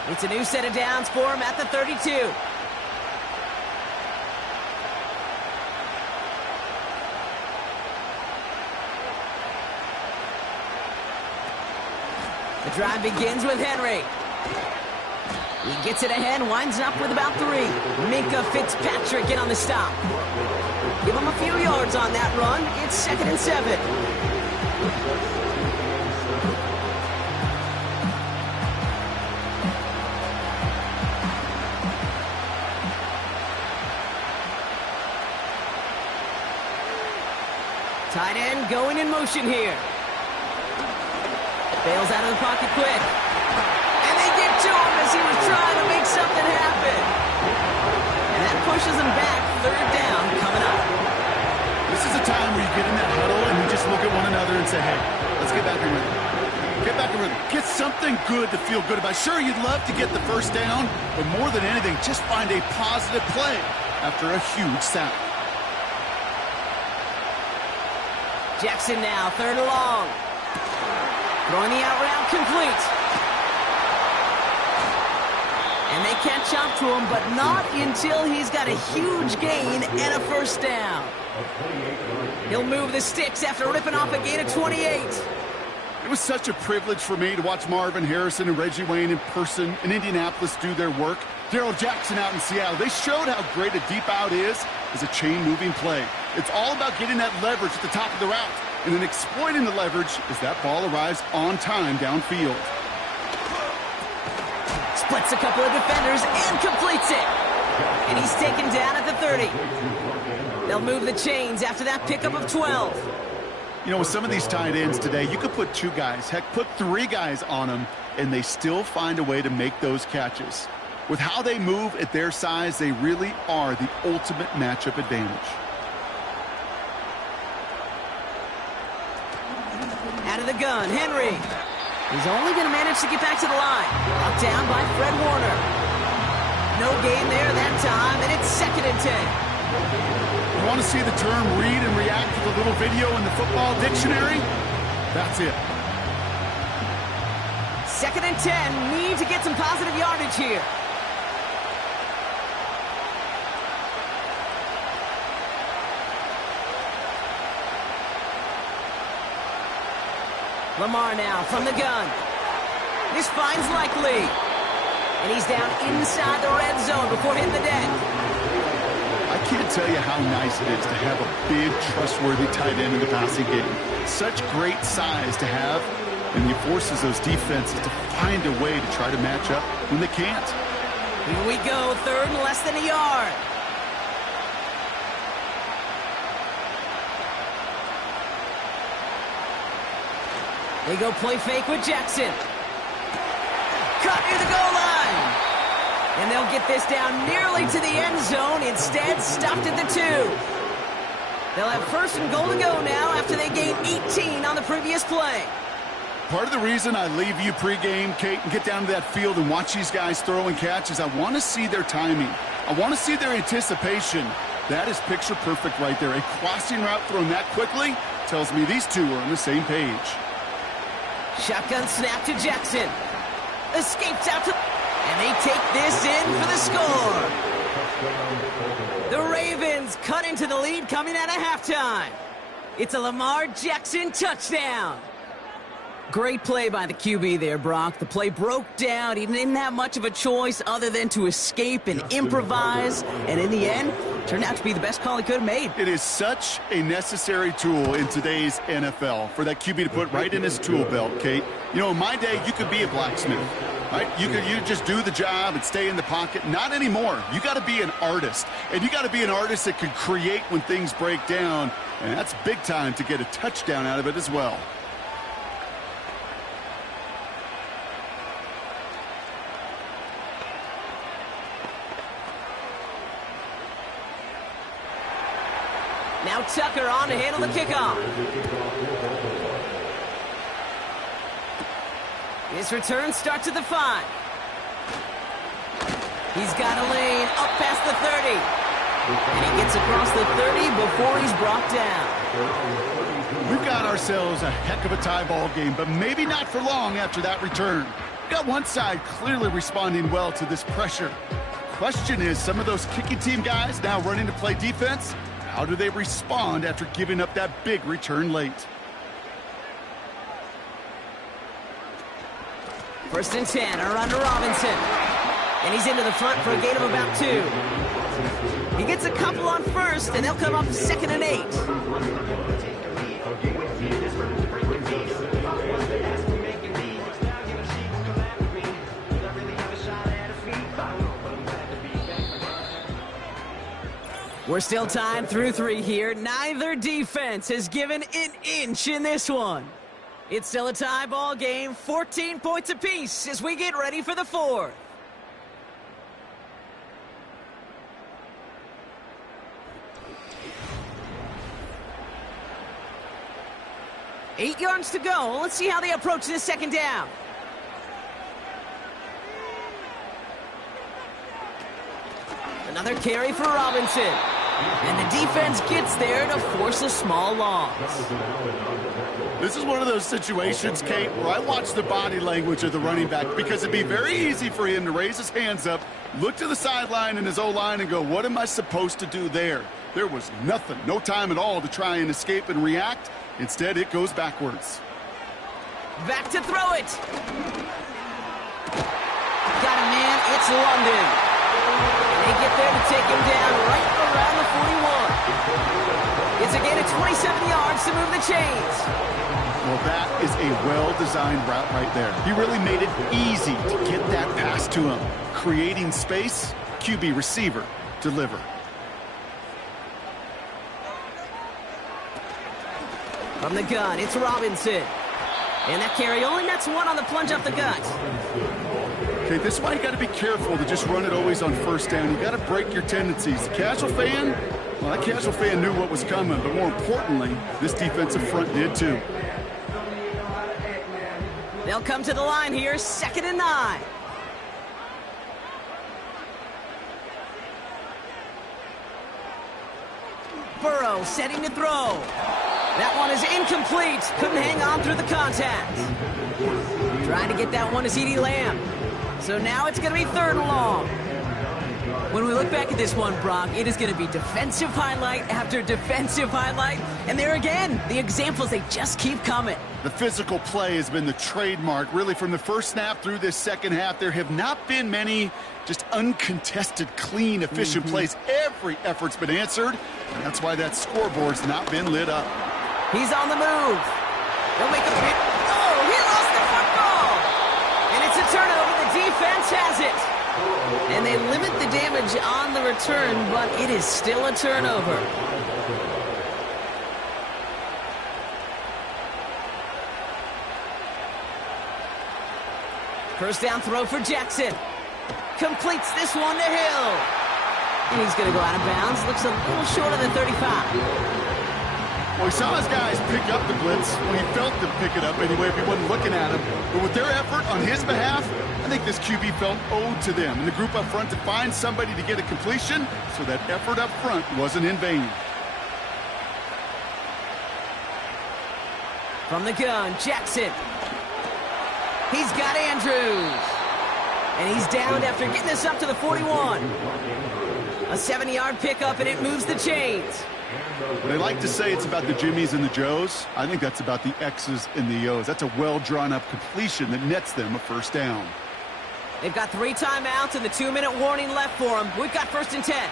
It's a new set of downs for him at the 32. The drive begins with Henry. He gets it ahead, winds up with about 3. Minkah Fitzpatrick in on the stop. Give him a few yards on that run. It's 2nd and 7. Tight end going in motion here. Bails out of the pocket quick. And they get to him as he was trying to make something happen. And that pushes him back. 3rd down coming up. This is a time where you get in that huddle and you just look at one another and say, hey, let's get back in rhythm. Get back in rhythm. Get something good to feel good about. Sure, you'd love to get the first down, but more than anything, just find a positive play after a huge sack. Jackson now, 3rd and long. Throwing the out route complete. And they catch up to him, but not until he's got a huge gain and a first down. He'll move the sticks after ripping off a gain of 28. It was such a privilege for me to watch Marvin Harrison and Reggie Wayne in person in Indianapolis do their work. Darrell Jackson out in Seattle. They showed how great a deep out is as a chain-moving play. It's all about getting that leverage at the top of the route. And then exploiting the leverage as that ball arrives on time downfield. Splits a couple of defenders and completes it. And he's taken down at the 30. They'll move the chains after that pickup of 12. You know, with some of these tight ends today, you could put 2 guys, heck, put 3 guys on them, and they still find a way to make those catches. With how they move at their size, they really are the ultimate matchup advantage. Out of the gun, Henry. He's only going to manage to get back to the line. Knocked down by Fred Warner. No gain there that time, and it's 2nd and 10. You want to see the term read and react to the little video in the football dictionary? That's it. 2nd and 10. Need to get some positive yardage here. Lamar now from the gun. This finds Likely. And he's down inside the red zone before hitting the deck. I can't tell you how nice it is to have a big, trustworthy tight end in the passing game. Such great size to have, and he forces those defenses to find a way to try to match up when they can't. Here we go, 3rd and less than a yard. They go play fake with Jackson. Cut near the goal line. And they'll get this down nearly to the end zone. Instead, stopped at the 2. They'll have 1st and goal to go now after they gained 18 on the previous play. Part of the reason I leave you pregame, Kate, and get down to that field and watch these guys throw and catch is I want to see their timing. I want to see their anticipation. That is picture perfect right there. A crossing route thrown that quickly tells me these two are on the same page. Shotgun snap to Jackson. Escapes out to... And they take this in for the score. The Ravens cut into the lead coming out of halftime. It's a Lamar Jackson touchdown. Great play by the QB there, Brock. The play broke down. He didn't have much of a choice other than to escape and improvise. And in the end, turned out to be the best call he could have made. It is such a necessary tool in today's NFL for that QB to put right in his tool belt, Kate. You know, in my day, you could be a blacksmith. right? You just do the job and stay in the pocket. Not anymore. You got to be an artist, and you got to be an artist that can create when things break down, and that's big time to get a touchdown out of it as well. Now Tucker on to handle the kickoff. His return starts at the 5. He's got a lane up past the 30. And he gets across the 30 before he's brought down. We've got ourselves a heck of a tie ball game, but maybe not for long after that return. We've got one side clearly responding well to this pressure. Question is, some of those kicking team guys now running to play defense, how do they respond after giving up that big return late? First and 10, around to Robinson. And he's into the front for a gain of about 2. He gets a couple on first, and they'll come up 2nd and 8. We're still tied through 3 here. Neither defense has given an inch in this one. It's still a tie ball game, 14 points apiece as we get ready for the 4th. Eight yards to go. Let's see how they approach this 2nd down. Another carry for Robinson. And the defense gets there to force a small loss. This is one of those situations, Kate, where I watch the body language of the running back because it'd be very easy for him to raise his hands up, look to the sideline in his O-line and go, what am I supposed to do there? There was nothing, no time at all to try and escape and react. Instead, it goes backwards. Back to throw it. Got a man, it's London. They get there to take him down right around the 41. It's a gain of 27 yards to move the chains. Well, that is a well-designed route right there. He really made it easy to get that pass to him. Creating space, QB receiver, deliver. From the gun, it's Robinson. And that carry only nets 1 on the plunge up the gut. Okay, this is why you got to be careful to just run it always on first down. You got to break your tendencies. Casual fan, well, that casual fan knew what was coming, but more importantly, this defensive front did too. They'll come to the line here, 2nd and 9. Burrow setting to throw. That one is incomplete. Couldn't hang on through the contact. Trying to get that one to CeeDee Lamb. So now it's going to be 3rd and long. When we look back at this one, Brock, it is going to be defensive highlight after defensive highlight. And there again, the examples, they just keep coming. The physical play has been the trademark. Really, from the first snap through this 2nd half, there have not been many just uncontested, clean, efficient plays. Every effort's been answered, and that's why that scoreboard's not been lit up. He's on the move. They'll make a pick. Oh, he lost the football. And it's a turnover. The defense has it. And they limit the damage on the return, but it is still a turnover. First down throw for Jackson. Completes this one to Hill. And he's going to go out of bounds. Looks a little short of the 35. Well, he saw his guys pick up the blitz. Well, he felt them pick it up anyway if he wasn't looking at him. But with their effort on his behalf, I think this QB felt owed to them and the group up front to find somebody to get a completion, so that effort up front wasn't in vain. From the gun, Jackson. He's got Andrews. And he's downed after getting this up to the 41. A 70-yard pickup, and it moves the chains. They like to say it's about the Jimmies and the Joes. I think that's about the X's and the O's. That's a well-drawn-up completion that nets them a first down. They've got 3 timeouts and the 2-minute warning left for them. We've got 1st and 10.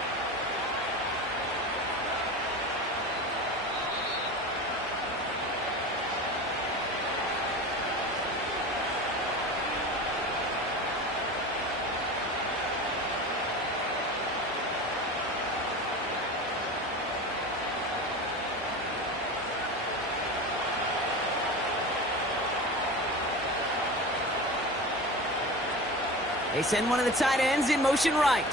They send one of the tight ends in motion right.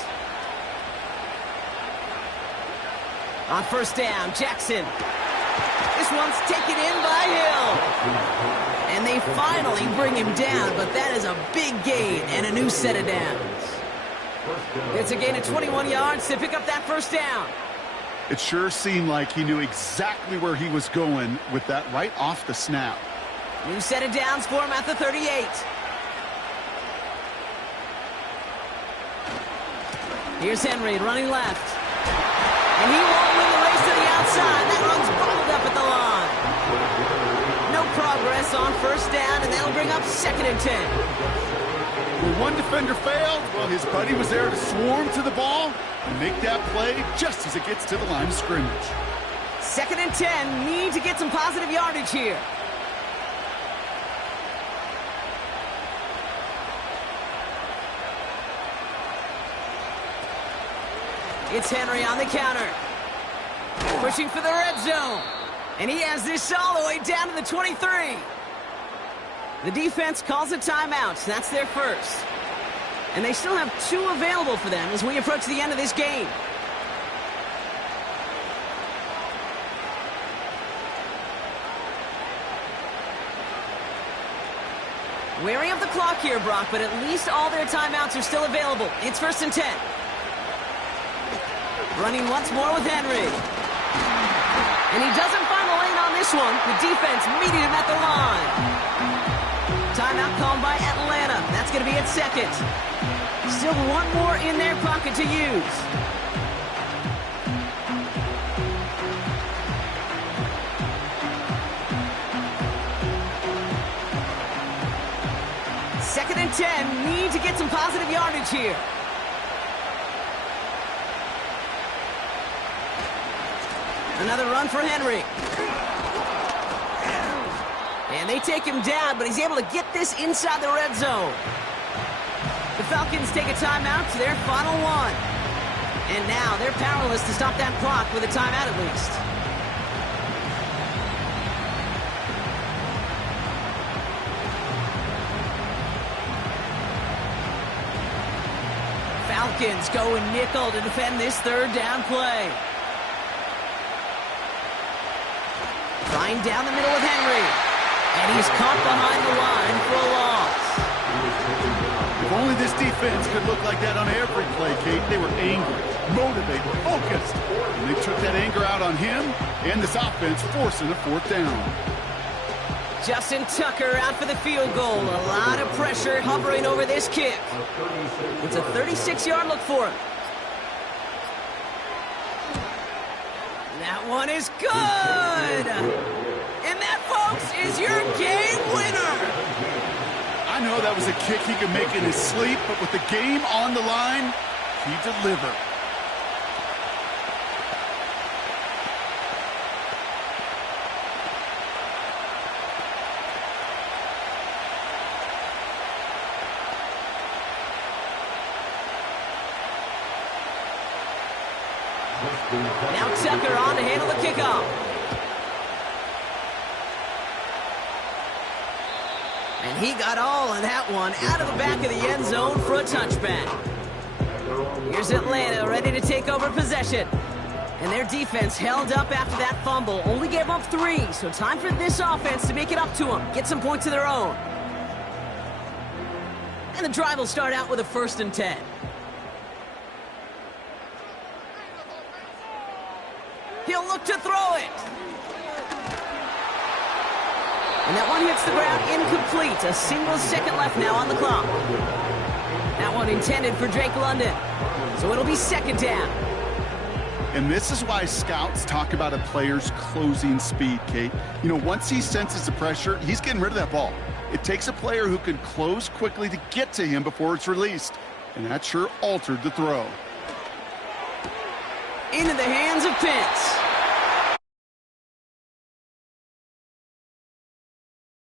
On first down, Jackson. This one's taken in by Hill. And they finally bring him down, but that is a big gain and a new set of downs. It's a gain of 21 yards to pick up that first down. It sure seemed like he knew exactly where he was going with that right off the snap. New set of downs for him at the 38. Here's Henry running left. And he won't win the race to the outside. That run's bottled up at the line. No progress on first down, and that'll bring up 2nd and 10. When one defender failed, well, his buddy was there to swarm to the ball and make that play just as it gets to the line of scrimmage. 2nd and 10, need to get some positive yardage here. It's Henry on the counter. Pushing for the red zone. And he has this all the way down to the 23. The defense calls a timeout. That's their first. And they still have 2 available for them as we approach the end of this game. Wary of the clock here, Brock, but at least all their timeouts are still available. It's 1st and 10. Running once more with Henry. And he doesn't find the lane on this one. The defense meeting him at the line. Timeout called by Atlanta. That's going to be at 2nd. Still one more in their pocket to use. Second and 10. Need to get some positive yardage here. Another run for Henry. And they take him down, but he's able to get this inside the red zone. The Falcons take a timeout to their final one. And now they're powerless to stop that clock with a timeout at least. Falcons go in nickel to defend this 3rd down play. Trying down the middle with Henry. And he's caught behind the line for a loss. If only this defense could look like that on every play, Kate. They were angry, motivated, focused. And they took that anger out on him and this offense, forcing a 4th down. Justin Tucker out for the field goal. A lot of pressure hovering over this kick. It's a 36-yard look for him. That one is good! And that, folks, is your game winner! I know that was a kick he could make in his sleep, but with the game on the line, he delivered. Now Tucker on to handle the kickoff. And he got all of that one out of the back of the end zone for a touchback. Here's Atlanta ready to take over possession. And their defense held up after that fumble. Only gave up 3, so time for this offense to make it up to them. Get some points of their own. And the drive will start out with a 1st and 10. He'll look to throw it. And that one hits the ground incomplete. A single second left now on the clock. That one intended for Drake London. So it'll be 2nd down. And this is why scouts talk about a player's closing speed, Kate. You know, once he senses the pressure, he's getting rid of that ball. It takes a player who can close quickly to get to him before it's released. And that sure altered the throw. Into the hands of Pitts.